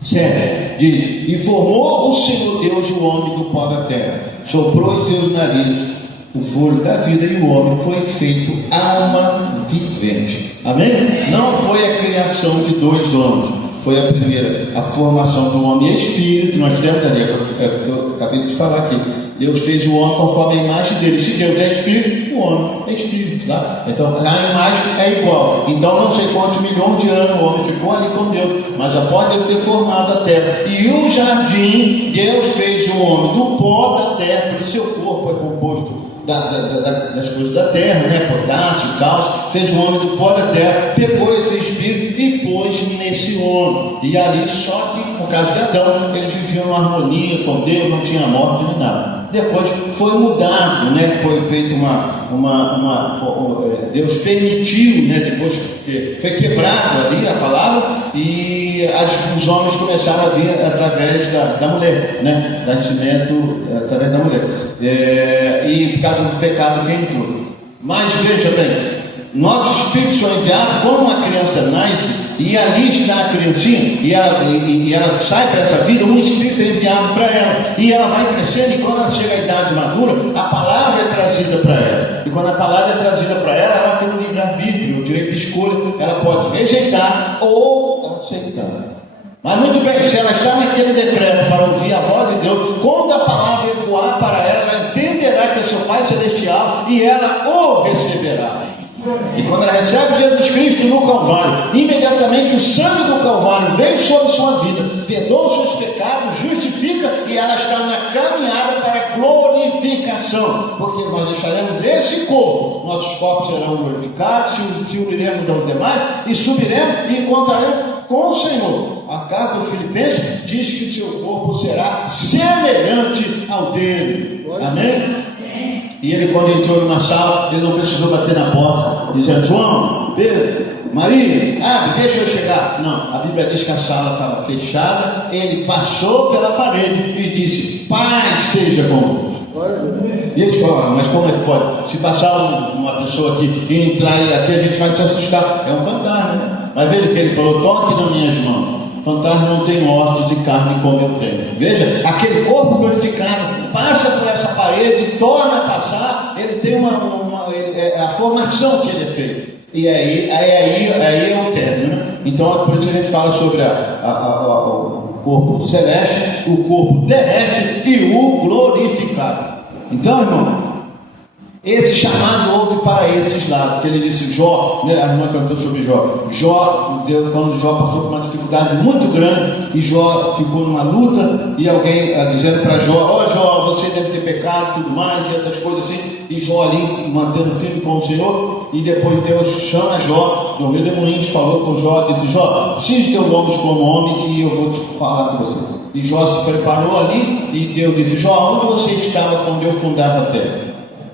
7, diz: e formou o Senhor Deus o homem do pó da terra, soprou em seus narizes o fôlego da vida, e o homem foi feito alma vivente. Amém? Não foi a criação de dois homens, foi a primeira, a formação do homem é espírito. Nós temos ali, eu acabei de falar aqui, Deus fez o homem conforme a imagem dele. Se Deus é espírito, o homem é espírito, tá? Então a imagem é igual. Então não sei quantos milhões de anos o homem ficou ali com Deus, mas após Deus ter formado a terra e o jardim, Deus fez o homem do pó da terra, porque seu corpo é composto das coisas da terra, né? Potássio, cálcio, fez o homem do pó da terra, pegou esse espírito e pôs nesse homem. E ali, só que no caso de Adão, eles viviam uma harmonia com Deus, não tinha morte nem nada. Depois foi mudado, né? Foi feito Deus permitiu, né? Depois foi quebrado ali a palavra e os homens começaram a vir através da mulher, né? Nascimento através da mulher, e por causa do pecado que entrou. Mas veja bem, nossos espíritos são enviados quando uma criança nasce e ali está a criancinha e ela sai para essa vida, um espírito é enviado para ela e ela vai crescendo, e quando ela chega à idade madura, a palavra é trazida para ela, e quando a palavra é trazida para ela, ela tem um livre-arbítrio, o direito de escolha, ela pode rejeitar ou aceitar. Mas muito bem, se ela está naquele decreto para ouvir a voz de Deus, quando a palavra ecoar para ela, ela entenderá que é seu Pai Celestial e ela o receberá. E quando ela recebe Jesus Cristo no Calvário, imediatamente o sangue do Calvário vem sobre sua vida, perdoa os seus pecados, justifica, e ela está na caminhada para a glorificação, porque nós deixaremos esse corpo, nossos corpos serão glorificados, se uniremos aos demais e subiremos e encontraremos com o Senhor. A carta aos Filipenses diz que seu corpo será semelhante ao dele. Amém? E ele, quando entrou numa sala, ele não precisou bater na porta, dizendo: João, Pedro, Maria, deixa eu chegar. Não, a Bíblia diz que a sala estava fechada. Ele passou pela parede e disse: paz seja convosco. E eles falaram: mas como é que pode? Se passar uma pessoa aqui e entrar aqui, a gente vai se assustar. É um fantasma, né? Mas veja o que ele falou: toque nas minhas mãos. Fantasma não tem ossos e carne como eu tenho. Veja, aquele corpo glorificado passa por essa parede, torna a passar, ele tem a formação que ele é feito. E aí é o término, né? Então, por isso a gente fala sobre o corpo celeste, o corpo terrestre e o glorificado. Então, irmão, esse chamado houve para esses lados, que ele disse: Jó, né? A irmã cantou sobre Jó. Quando Jó passou por uma dificuldade muito grande, e Jó ficou numa luta, e alguém dizendo para Jó: Jó, você deve ter pecado, tudo mais, e essas coisas assim, e Jó ali mantendo firme com o Senhor, e depois Deus chama Jó, no meio do moinho, falou com Jó, disse: Jó, cinge teu lombos como homem, e eu vou te falar com você. E Jó se preparou ali, e Deus disse: Jó, onde você estava quando eu fundava a terra?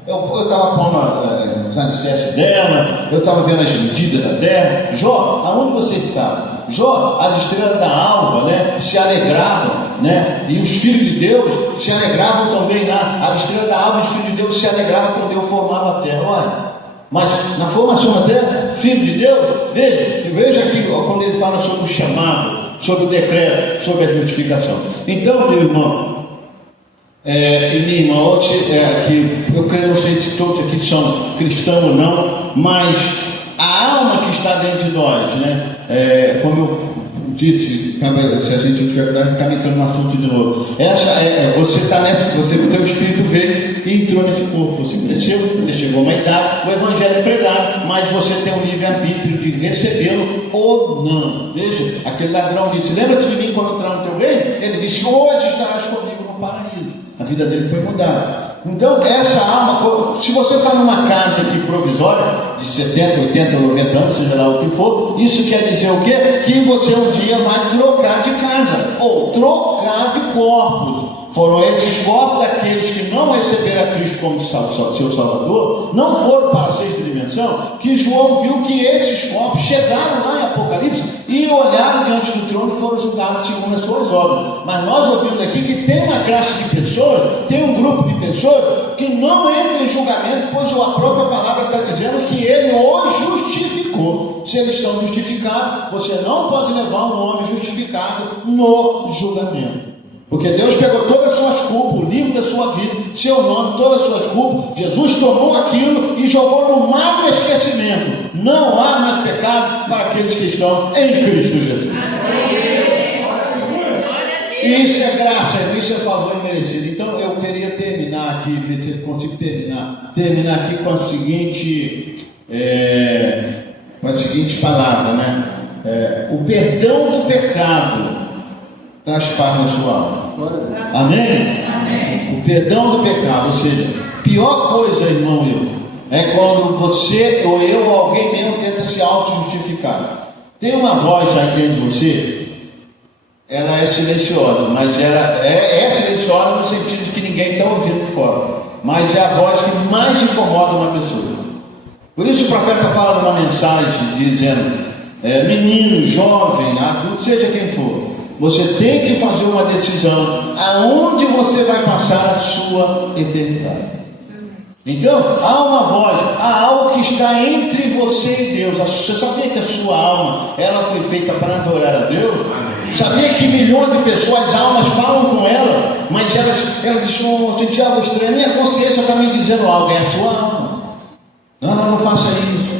Eu estava pondo os alicerces dela, eu estava vendo as medidas da terra. Jó, aonde você estava? Jó, as estrelas da alva, né, se alegravam, né, e os filhos de Deus se alegravam também lá. As estrelas da alva e os filhos de Deus se alegravam quando Deus formava a terra. Olha, mas na formação da terra, filho de Deus, veja aqui quando ele fala sobre o chamado, sobre o decreto, sobre a justificação. Então, meu irmão, e minha irmã, que eu creio, não sei se todos aqui são cristãos ou não, mas a alma que está dentro de nós, né? Como eu disse, se a gente não tiver cuidado, está entrando no assunto de novo. Você está você tem o Espírito veio e entrou nesse corpo. Você cresceu, você chegou a uma idade, o Evangelho é pregado, mas você tem um livre-arbítrio de recebê-lo ou não. Veja, aquele ladrão disse: lembra-te de mim quando entrar no teu reino? Ele disse: hoje estarás comigo no paraíso. A vida dele foi mudada. Então, essa alma, se você está numa casa aqui provisória, de 70, 80, 90 anos, seja lá o que for, isso quer dizer o quê? Que você um dia vai trocar de casa, ou trocar de corpos. Foram esses corpos daqueles que não receberam a Cristo como seu Salvador, não foram para a sexta dimensão, que João viu que esses corpos chegaram lá em Apocalipse e olharam diante do trono e foram julgados segundo as suas obras. Mas nós ouvimos aqui que tem uma classe de pessoas, tem um grupo de pessoas que não entra em julgamento, pois a própria palavra está dizendo que ele os justificou. Se eles estão justificados, você não pode levar um homem justificado no julgamento. Porque Deus pegou todas as suas culpas, o livro da sua vida, seu nome, todas as suas culpas. Jesus tomou aquilo e jogou no mar do esquecimento. Não há mais pecado para aqueles que estão em Cristo Jesus. E isso é graça, isso é favor imerecido. Então eu queria terminar aqui, ver se eu consigo terminar aqui com a seguinte palavra, né? O perdão do pecado traz paz na sua alma. Amém? Amém. perdão do pecado. Ou seja, pior coisa, irmão, é quando você ou eu ou alguém mesmo tenta se auto-justificar. Tem uma voz aí dentro de você, ela é silenciosa, mas ela é silenciosa no sentido de que ninguém está ouvindo fora, mas é a voz que mais incomoda uma pessoa. Por isso o profeta fala numa mensagem dizendo, menino, jovem, adulto, seja quem for, você tem que fazer uma decisão aonde você vai passar a sua eternidade. Então, há uma voz, há algo que está entre você e Deus. Você sabia que a sua alma, ela foi feita para adorar a Deus? Sabia que milhões de pessoas, almas, falam com ela, mas elas dizem algo estranho. Minha consciência está me dizendo algo, é a sua alma. Não faça isso.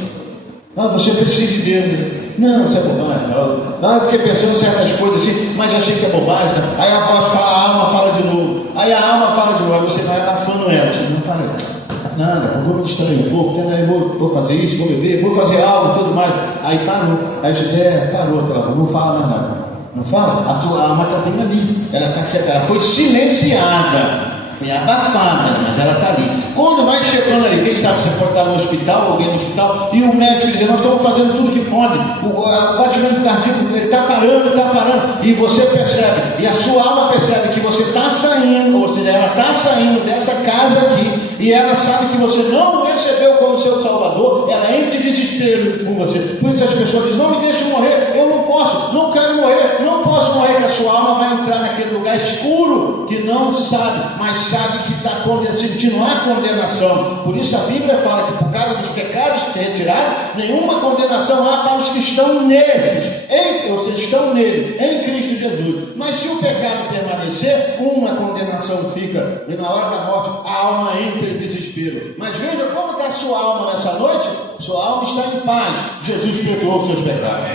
Você precisa de Deus. Não, isso é bobagem. Eu fiquei pensando certas coisas assim, mas achei que é bobagem. Aí a voz fala, a alma fala de novo. Aí a alma fala de novo, aí você vai abafando ela. Você não para. Nada, eu vou me distrair um pouco, vou fazer isso, vou beber, vou fazer algo, tudo mais. Aí parou. Aí você parou, não fala mais nada. Não fala? A tua alma está bem ali. Ela está quieta, ela foi silenciada. Foi abafada, mas ela está ali. Quando vai chegando ali, quem sabe, você pode estar no hospital, alguém no hospital, e o médico diz, nós estamos fazendo tudo que pode, o batimento cardíaco, ele está parando, e você percebe, e a sua alma percebe que você está saindo, ou seja, ela está saindo dessa casa aqui, e ela sabe que você não recebeu como seu salvador, ela entra em desespero com você. Por isso as pessoas dizem, não me deixe morrer, eu não posso, não quero morrer, não posso morrer, que a sua alma vai entrar naquele lugar escuro, que não sabe, mas sabe que está sentindo a condenação. Por isso a Bíblia fala que por causa dos pecados que se retiraram, nenhuma condenação há para os que estão nesses, ou seja, estão nele, em Cristo Jesus. Mas se o pecado permanecer, uma condenação fica, e na hora da morte a alma entra em desespero. Mas veja como está a sua alma nessa noite. Sua alma está em paz. Jesus perdoou os seus pecados.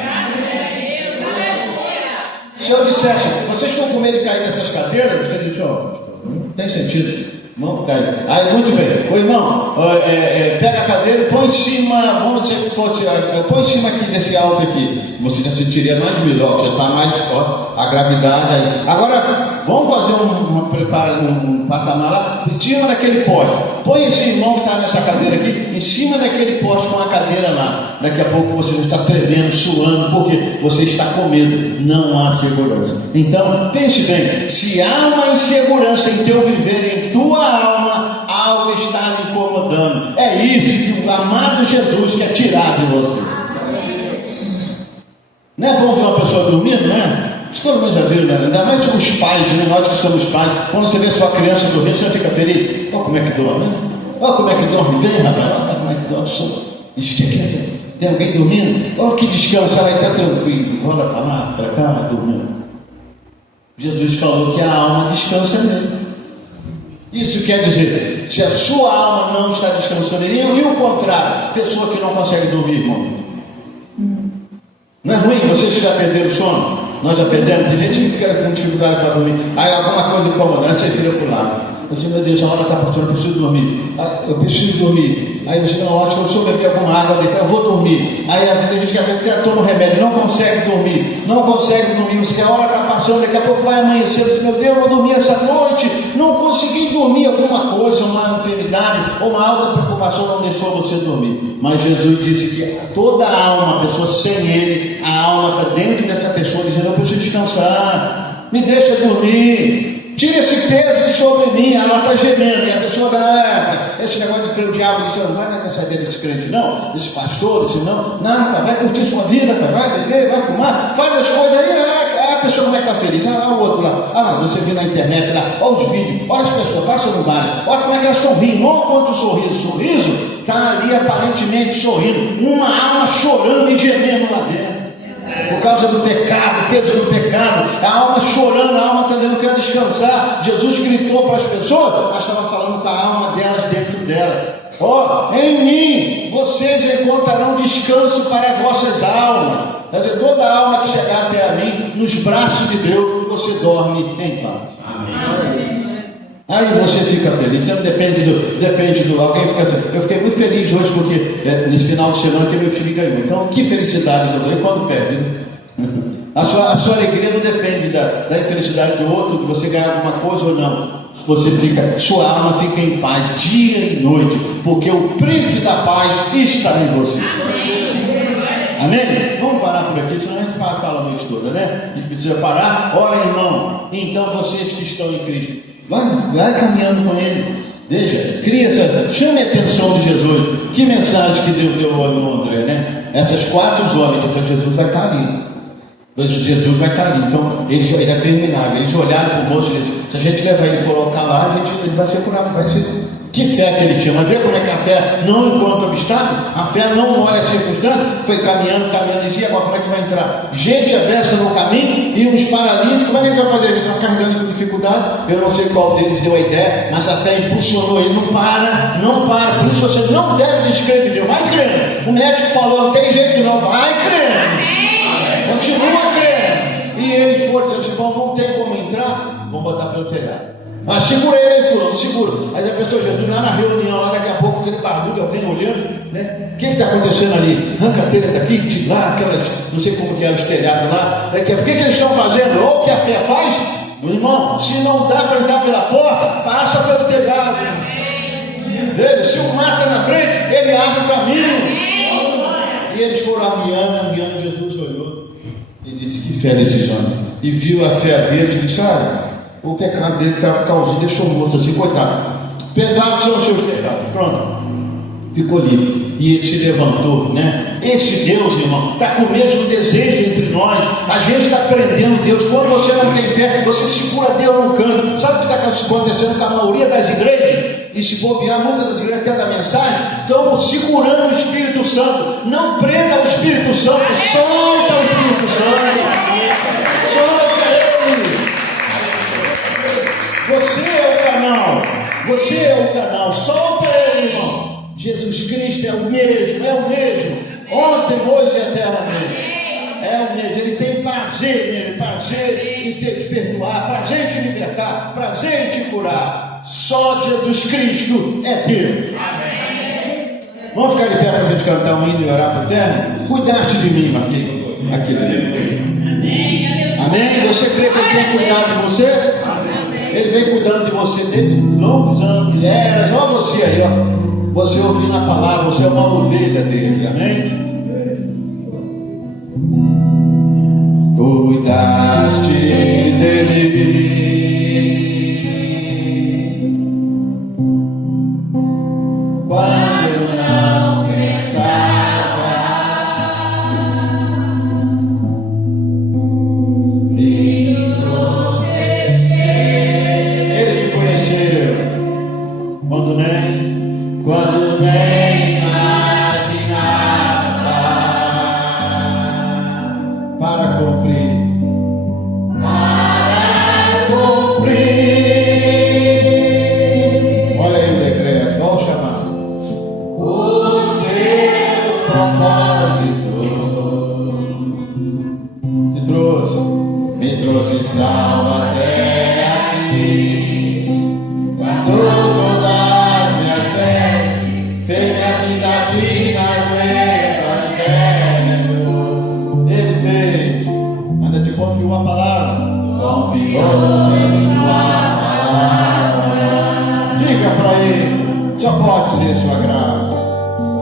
Se eu dissesse, vocês estão com medo de cair nessas cadeiras? Você diz, não tem sentido. Irmão, cai. Aí, muito bem. Ô irmão, pega a cadeira e põe em cima, vamos dizer que fosse, põe em cima aqui desse alto aqui. Você já sentiria mais melhor, você está mais, a gravidade aí. Agora, vamos fazer um patamar lá, em cima daquele poste. Põe esse irmão que está nessa cadeira aqui, em cima daquele poste com a cadeira lá. Daqui a pouco você já está tremendo, suando, porque você está com medo. Não há segurança. Então, pense bem, se há uma insegurança em teu viver, em tua alma, algo está lhe incomodando. É isso que o amado Jesus quer tirar de você. Não é bom ver uma pessoa dormindo, né? Todo mundo já viu, né? Ainda mais os pais, né? Nós que somos pais, quando você vê sua criança dormindo, você fica feliz. Olha como é que dorme, né? Olha como é que dorme bem, rapaz. Olha como é que dorme. Isso que tem alguém dormindo? Olha que descanso, ela está tranquilo. Rola para lá, para cá, dormindo. Jesus falou que a alma descansa nele. Isso quer dizer, se a sua alma não está descansando nele, e o contrário, pessoa que não consegue dormir, irmão. Não é ruim? Vocês já perderam o sono? Nós já perdemos. Tem gente que fica com dificuldade para dormir. Aí alguma coisa incomoda, você vira para o lado. Você, meu Deus, a hora está passando, eu preciso dormir. Eu preciso dormir. Aí você, não, acho que eu sou beber alguma água, eu vou dormir. Aí tem gente que até toma um remédio, não consegue dormir. Você, a hora está passando, daqui a pouco vai amanhecer. Você, meu Deus, eu dormi essa noite, não consegui dormir. Alguma coisa, uma enfermidade, ou uma alta preocupação não deixou você dormir. Mas Jesus disse que toda a alma, a pessoa sem ele, a alma está dentro dessa pessoa, dizendo, eu preciso descansar, me deixa dormir. Tira esse peso de sobre mim, ela está gemendo, e a pessoa dá, esse negócio de crente, o diabo diz, não vai nessa ideia desse crente não, desse pastor, desse não, vai curtir sua vida, vai beber, vai fumar, faz as coisas aí, a pessoa como é que está feliz, o outro lá, você vê na internet lá, olha os vídeos, olha as pessoas, passam no bar, olha como é que elas estão rindo, olha quanto sorriso está ali aparentemente sorrindo, uma alma chorando e gemendo lá dentro. Por causa do pecado, o peso do pecado, a alma chorando, a alma está dizendo que quer descansar. Jesus gritou para as pessoas, mas estava falando com a alma delas dentro dela. Em mim vocês encontrarão descanso para as vossas almas. Quer dizer, toda alma que chegar até a mim, nos braços de Deus, você dorme em paz. Amém. Aí você fica feliz, então depende do alguém fica feliz. Eu fiquei muito feliz hoje porque nesse final de semana que meu time ganhou. Então que felicidade eu dou quando perde. A sua alegria não depende da infelicidade do outro, de você ganhar alguma coisa ou não. Sua alma fica em paz dia e noite, porque o príncipe da paz está em você. Amém? Vamos parar por aqui, senão a gente fala a noite toda, né? A gente precisa parar. Ora, irmão, então vocês que estão em Cristo, vai caminhando com Ele. Chame a atenção de Jesus. Que mensagem que Deus deu ao irmão André, né? Essas 4 horas, então Jesus vai estar ali. Jesus vai estar ali. Então, ele fez milagre. Eles olharam para o moço e disseram: se a gente levar ele e colocar lá, ele vai ser curado, vai ser. Que fé que ele tinha? Mas vê como é que a fé não encontra obstáculo? A fé não olha as circunstâncias, foi caminhando, e dizia: agora como é que vai entrar? Gente aberta no caminho e uns paralíticos, como é que a gente vai fazer? Eles estão carregando com dificuldade. Eu não sei qual deles deu a ideia, mas a fé impulsionou ele. Não para. Por isso você não deve descrer em Deus. Vai crendo. O médico falou: não tem jeito não, vai crendo. Continua crendo. E eles foram dizer assim: bom, não tem como entrar, vamos botar pelo telhado. Mas segura ele aí, fulano, segura. Aí a pessoa, Jesus, lá na reunião, lá daqui a pouco, aquele barulho, alguém olhando, né? O que está acontecendo ali? Arranca a telha daqui, tira lá, aquelas, não sei como que era os telhados lá. Daqui a pouco, o que eles estão fazendo? Ou o que a fé faz? Meu irmão, se não dá para entrar pela porta, passa pelo telhado. Veja, se o mar está na frente, ele abre o caminho. E eles foram aviando, Jesus olhou e disse: que fé desses homens. E viu a fé deles e disse: olha, o pecado dele estava causando, deixou o moço assim, coitado. Perdoados são os seus pecados. Pronto. Ficou livre. E ele se levantou, né? Esse Deus, irmão, está com o mesmo desejo entre nós. A gente está prendendo Deus. Quando você não tem fé, você segura Deus no canto. Sabe o que está acontecendo com a maioria das igrejas? E se bobear, muitas das igrejas até da mensagem, estão segurando o Espírito Santo. Não prenda o Espírito Santo, solta o Espírito Santo. Solta ele. Você é o canal, solta ele, irmão. Jesus Cristo é o mesmo, ontem, hoje e eternamente. É o mesmo, ele tem prazer nele, prazer em te perdoar, prazer em te libertar, prazer em te curar. Só Jesus Cristo é Deus. Amém. Vamos ficar de pé para a gente cantar um hino e orar para o Eterno? Cuidaste de mim, aqui. Amém? Você crê que ele tem cuidado de você? Ele vem cuidando de você desde longos anos, mulheres, olha você aí, ó. Você ouvindo a palavra, você é uma ovelha dele, amém? Cuidaste dele quando eu não pensava, me protegeu. Ele te conheceu quando nem imaginava, para cumprir. Olha aí o decreto, olha o chamado. Os seus propósitos me trouxe salvo até aqui. Quando toda minha fé fez minha vida digna do Evangelho, ele fez, ainda te confiou a palavra, confiou em sua palavra. Diga para ele, só pode ser sua graça,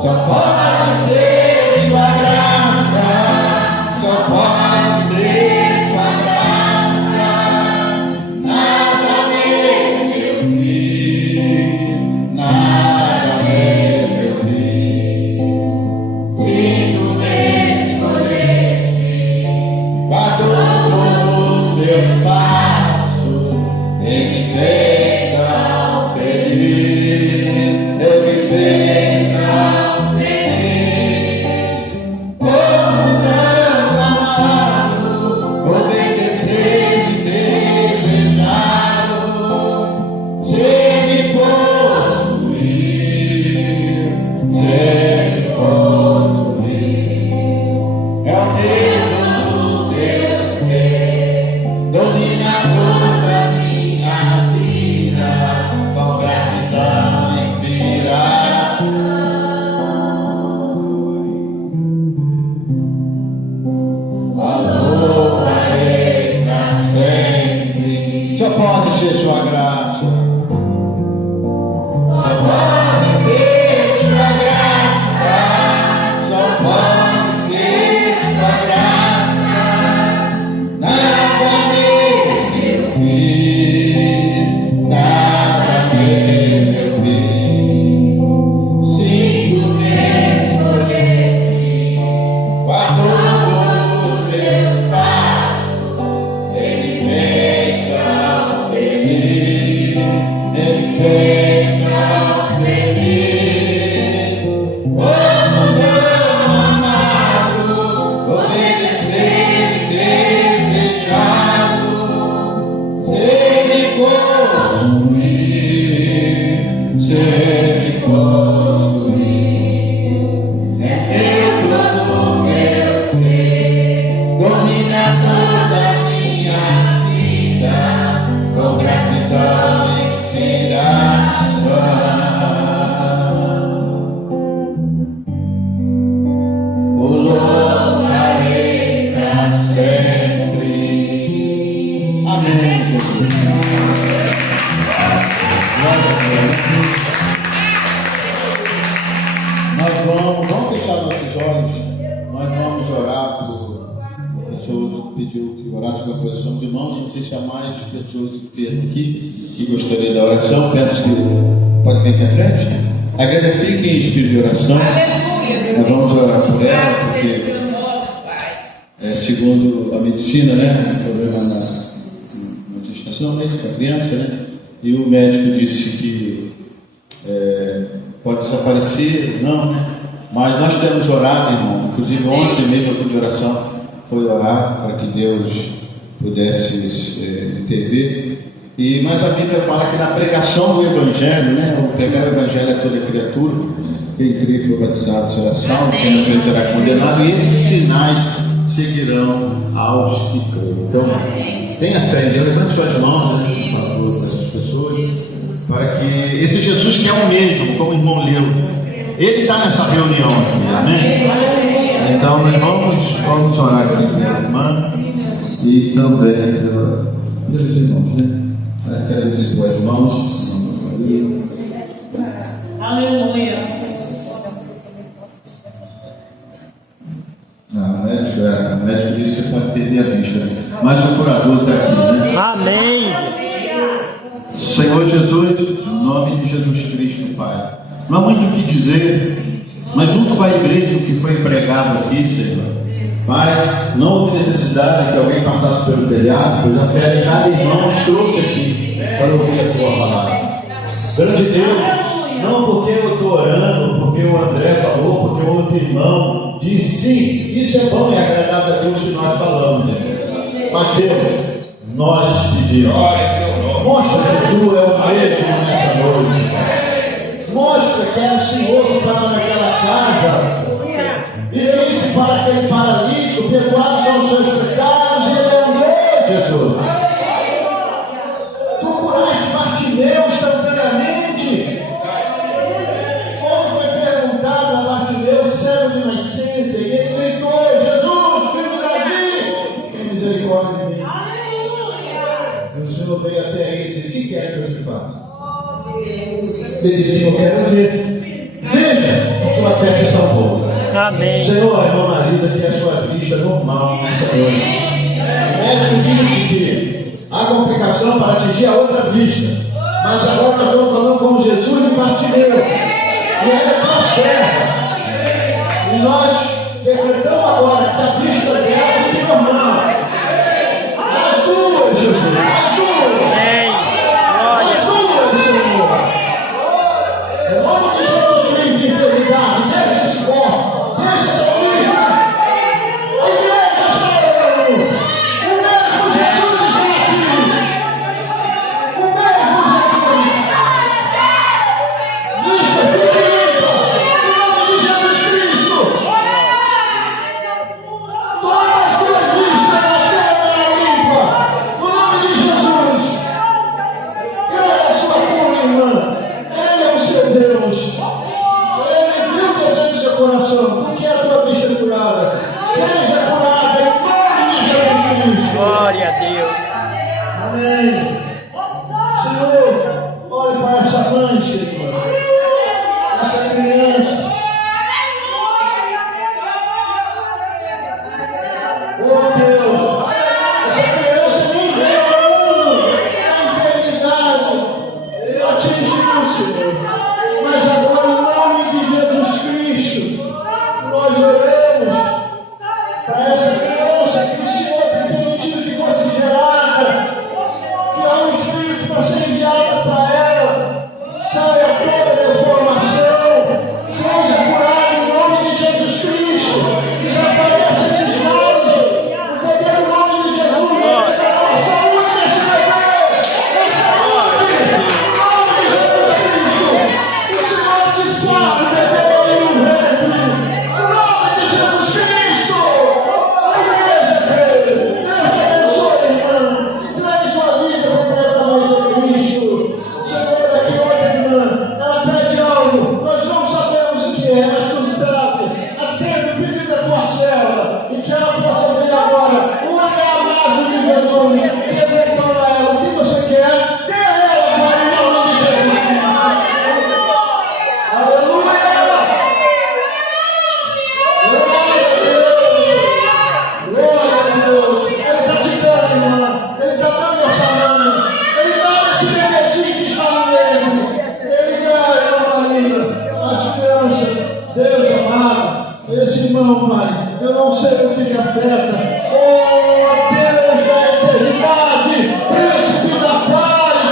só pode ser sua graça, só pode ser sua graça. Nada mesmo eu fiz, nada mesmo eu fiz. Se tu me escolheste, guardou todos os meus passos, ele me fez tão feliz, ele me fez oração. Não sei se há mais pessoas enfermas aqui que gostariam da oração. Peço que pode vir aqui à frente. A igreja fique em espírito de oração. Aleluia. Nós vamos orar por ela, porque segundo a medicina, né, um problema na gestação, né, para a criança, né, e o médico disse que pode desaparecer, não, né, mas nós temos orado, irmão. Inclusive ontem mesmo a de oração foi orar para que Deus pudesse intervir. Mas a Bíblia fala que na pregação do Evangelho, né, o pregar o Evangelho a toda criatura, quem crê e for batizado será salvo, quem não crê será condenado, e esses sinais seguirão aos que creem. Então, tenha fé em Deus, levante suas mãos, né, por favor, para essas pessoas, para que esse Jesus que é o mesmo, como o irmão leu, ele está nessa reunião aqui, amém? Então, nós vamos orar aqui com a irmã e também pelos irmãos, né? Quero dizer com as mãos. Aleluia. O médico disse que pode perder a vista, mas o curador está aqui, né? Amém. Senhor Jesus, em nome de Jesus Cristo, Pai. Não há muito o que dizer, mas junto com a igreja que foi pregado aqui, Senhor, Pai, não houve necessidade que alguém passasse pelo telhado, pois a fé de cada irmão nos trouxe aqui para ouvir a tua palavra. Grande Deus, não porque eu estou orando, porque o André falou, porque o outro irmão disse, sim, isso é bom e agradável a Deus que nós falamos, Deus. Mas Deus, nós pedimos, mostra que tu é o mesmo nessa noite. Mostra que é o Senhor que estava naquela casa e disse para aquele paralítico: perdoados são os seus pecados, e ele andou, Jesus. Tu curaste Bartimeu instantaneamente. Quando foi perguntado a Bartimeu, cego de nascença, e ele gritou: Jesus, filho de Davi, tem misericórdia de mim. E o Senhor veio até ele e disse: o que quer que eu te faça? Ele disse: eu quero ver. Veja, a tua fé te salvou. Amém. Senhor, a irmã Marida tem a sua vista normal nessa noite. O médico disse que há complicação para atingir a outra vista. Mas agora nós estamos falando com Jesus de Bartimeu. E ela está certa. E nós decretamos agora que a vista dela fique normal. As duas, Jesus. As duas. Amém. As duas, Senhor. Em nome de Jesus, livre de enfermidade. Deixa esse corpo. Deixa essa luz. A igreja está orando. O mesmo Jesus está aqui. O mesmo Jesus. Vista fique limpa. Em nome de Jesus Cristo. Todas as tuas vistas nascerão limpa. No nome de assim que está nele. Ele dá, Maria, as crianças, Deus amado, esse irmão, Pai, eu não sei o que lhe afeta. Oh, Deus da eternidade, príncipe da paz,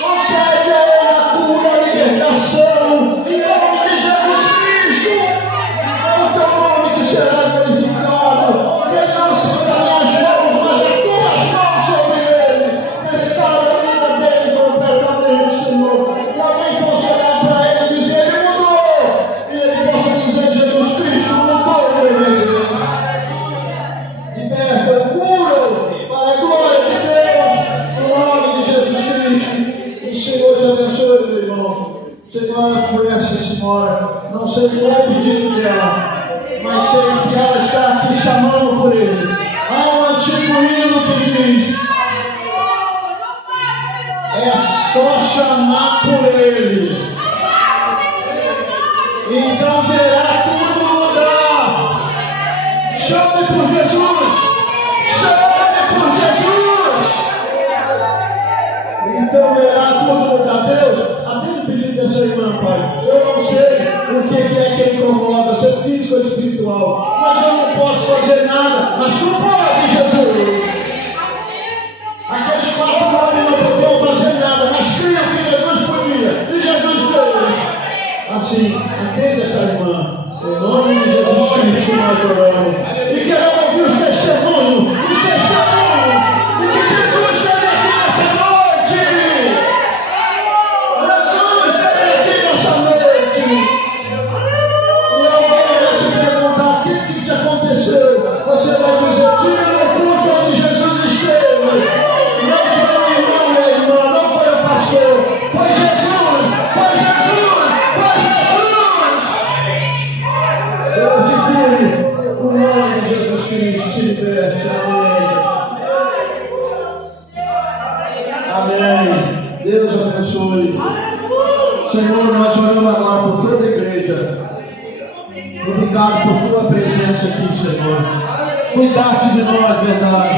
concede a ele a cura, a libertação, em nome de Jesus Cristo. É o teu nome que será glorificado. Ele não senta minhas mãos, mas as tuas mãos sobre ele. Restaura a vida dele completamente, Senhor. Que alguém possa olhar para ele e dizer: ele mudou. E ele possa dizer: Jesus Cristo mudou ele. Liberta, cura, para a glória de Deus, no nome de Jesus Cristo. O Senhor te abençoe, meu irmão. Senhor, por essa senhora, não sei qual é o pedido dela, mas sei que ela está aqui chamando por ele. Há um antigo hino que diz: é só chamar por ele, então verá tudo mudar. Chame por Jesus, chame por Jesus, então verá tudo mudar. Deus, atende o pedido dessa irmã, Pai. Eu não sei o que é que incomoda, se é físico ou espiritual, mas eu não posso fazer nada, mas tu pode, Jesus. Aqueles 4 homens não podiam fazer nada, mas criam que Jesus podia, e Jesus fez. Assim, atende essa irmã, em nome de Jesus Cristo nós oramos, e queremos ouvir os testemunhos, e que Jesus esteja aqui nessa noite. Jesus esteja aqui nessa noite. E alguém vai te perguntar: o que te aconteceu? Você vai dizer: tira o culto onde Jesus esteve. Não foi o irmão, minha irmã, não foi o pastor, foi Jesus, foi Jesus, foi Jesus. Deus te cure, o nome de Jesus Cristo te liberte. Amém. Amém. Deus abençoe. Senhor, nós oramos agora por toda a igreja. Obrigado por tua presença aqui, Senhor. Cuidaste de nós, verdade.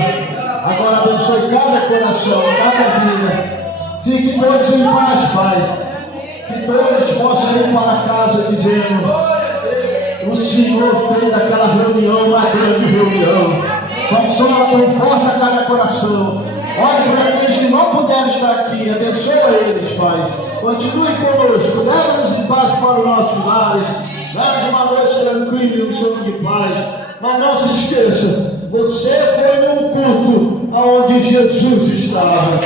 Agora abençoe cada coração, cada vida. Fique todos em paz, Pai. Que todos possam ir para casa dizendo: o Senhor fez aquela reunião, uma grande reunião. Consola, conforta cada coração. Olhe para aqueles que não puderam estar aqui. Abençoa eles, Pai. Continue conosco. Leva-nos em paz para os nossos lares. Leva uma noite tranquila e um sono de paz. Mas não se esqueça: você foi num culto onde Jesus estava.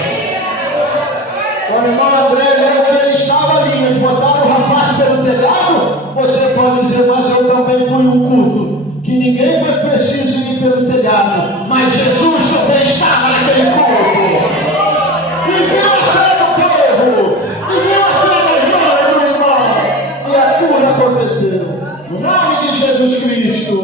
O irmão André leu que ele estava ali. Eles botaram o rapaz pelo telhado. Você pode dizer: mas eu também fui num culto que ninguém foi preciso ir pelo telhado, mas Jesus também estava naquele culto. E viu a fé do povo, e viu a fé da irmã e do irmão, e a cura aconteceu. No nome de Jesus Cristo.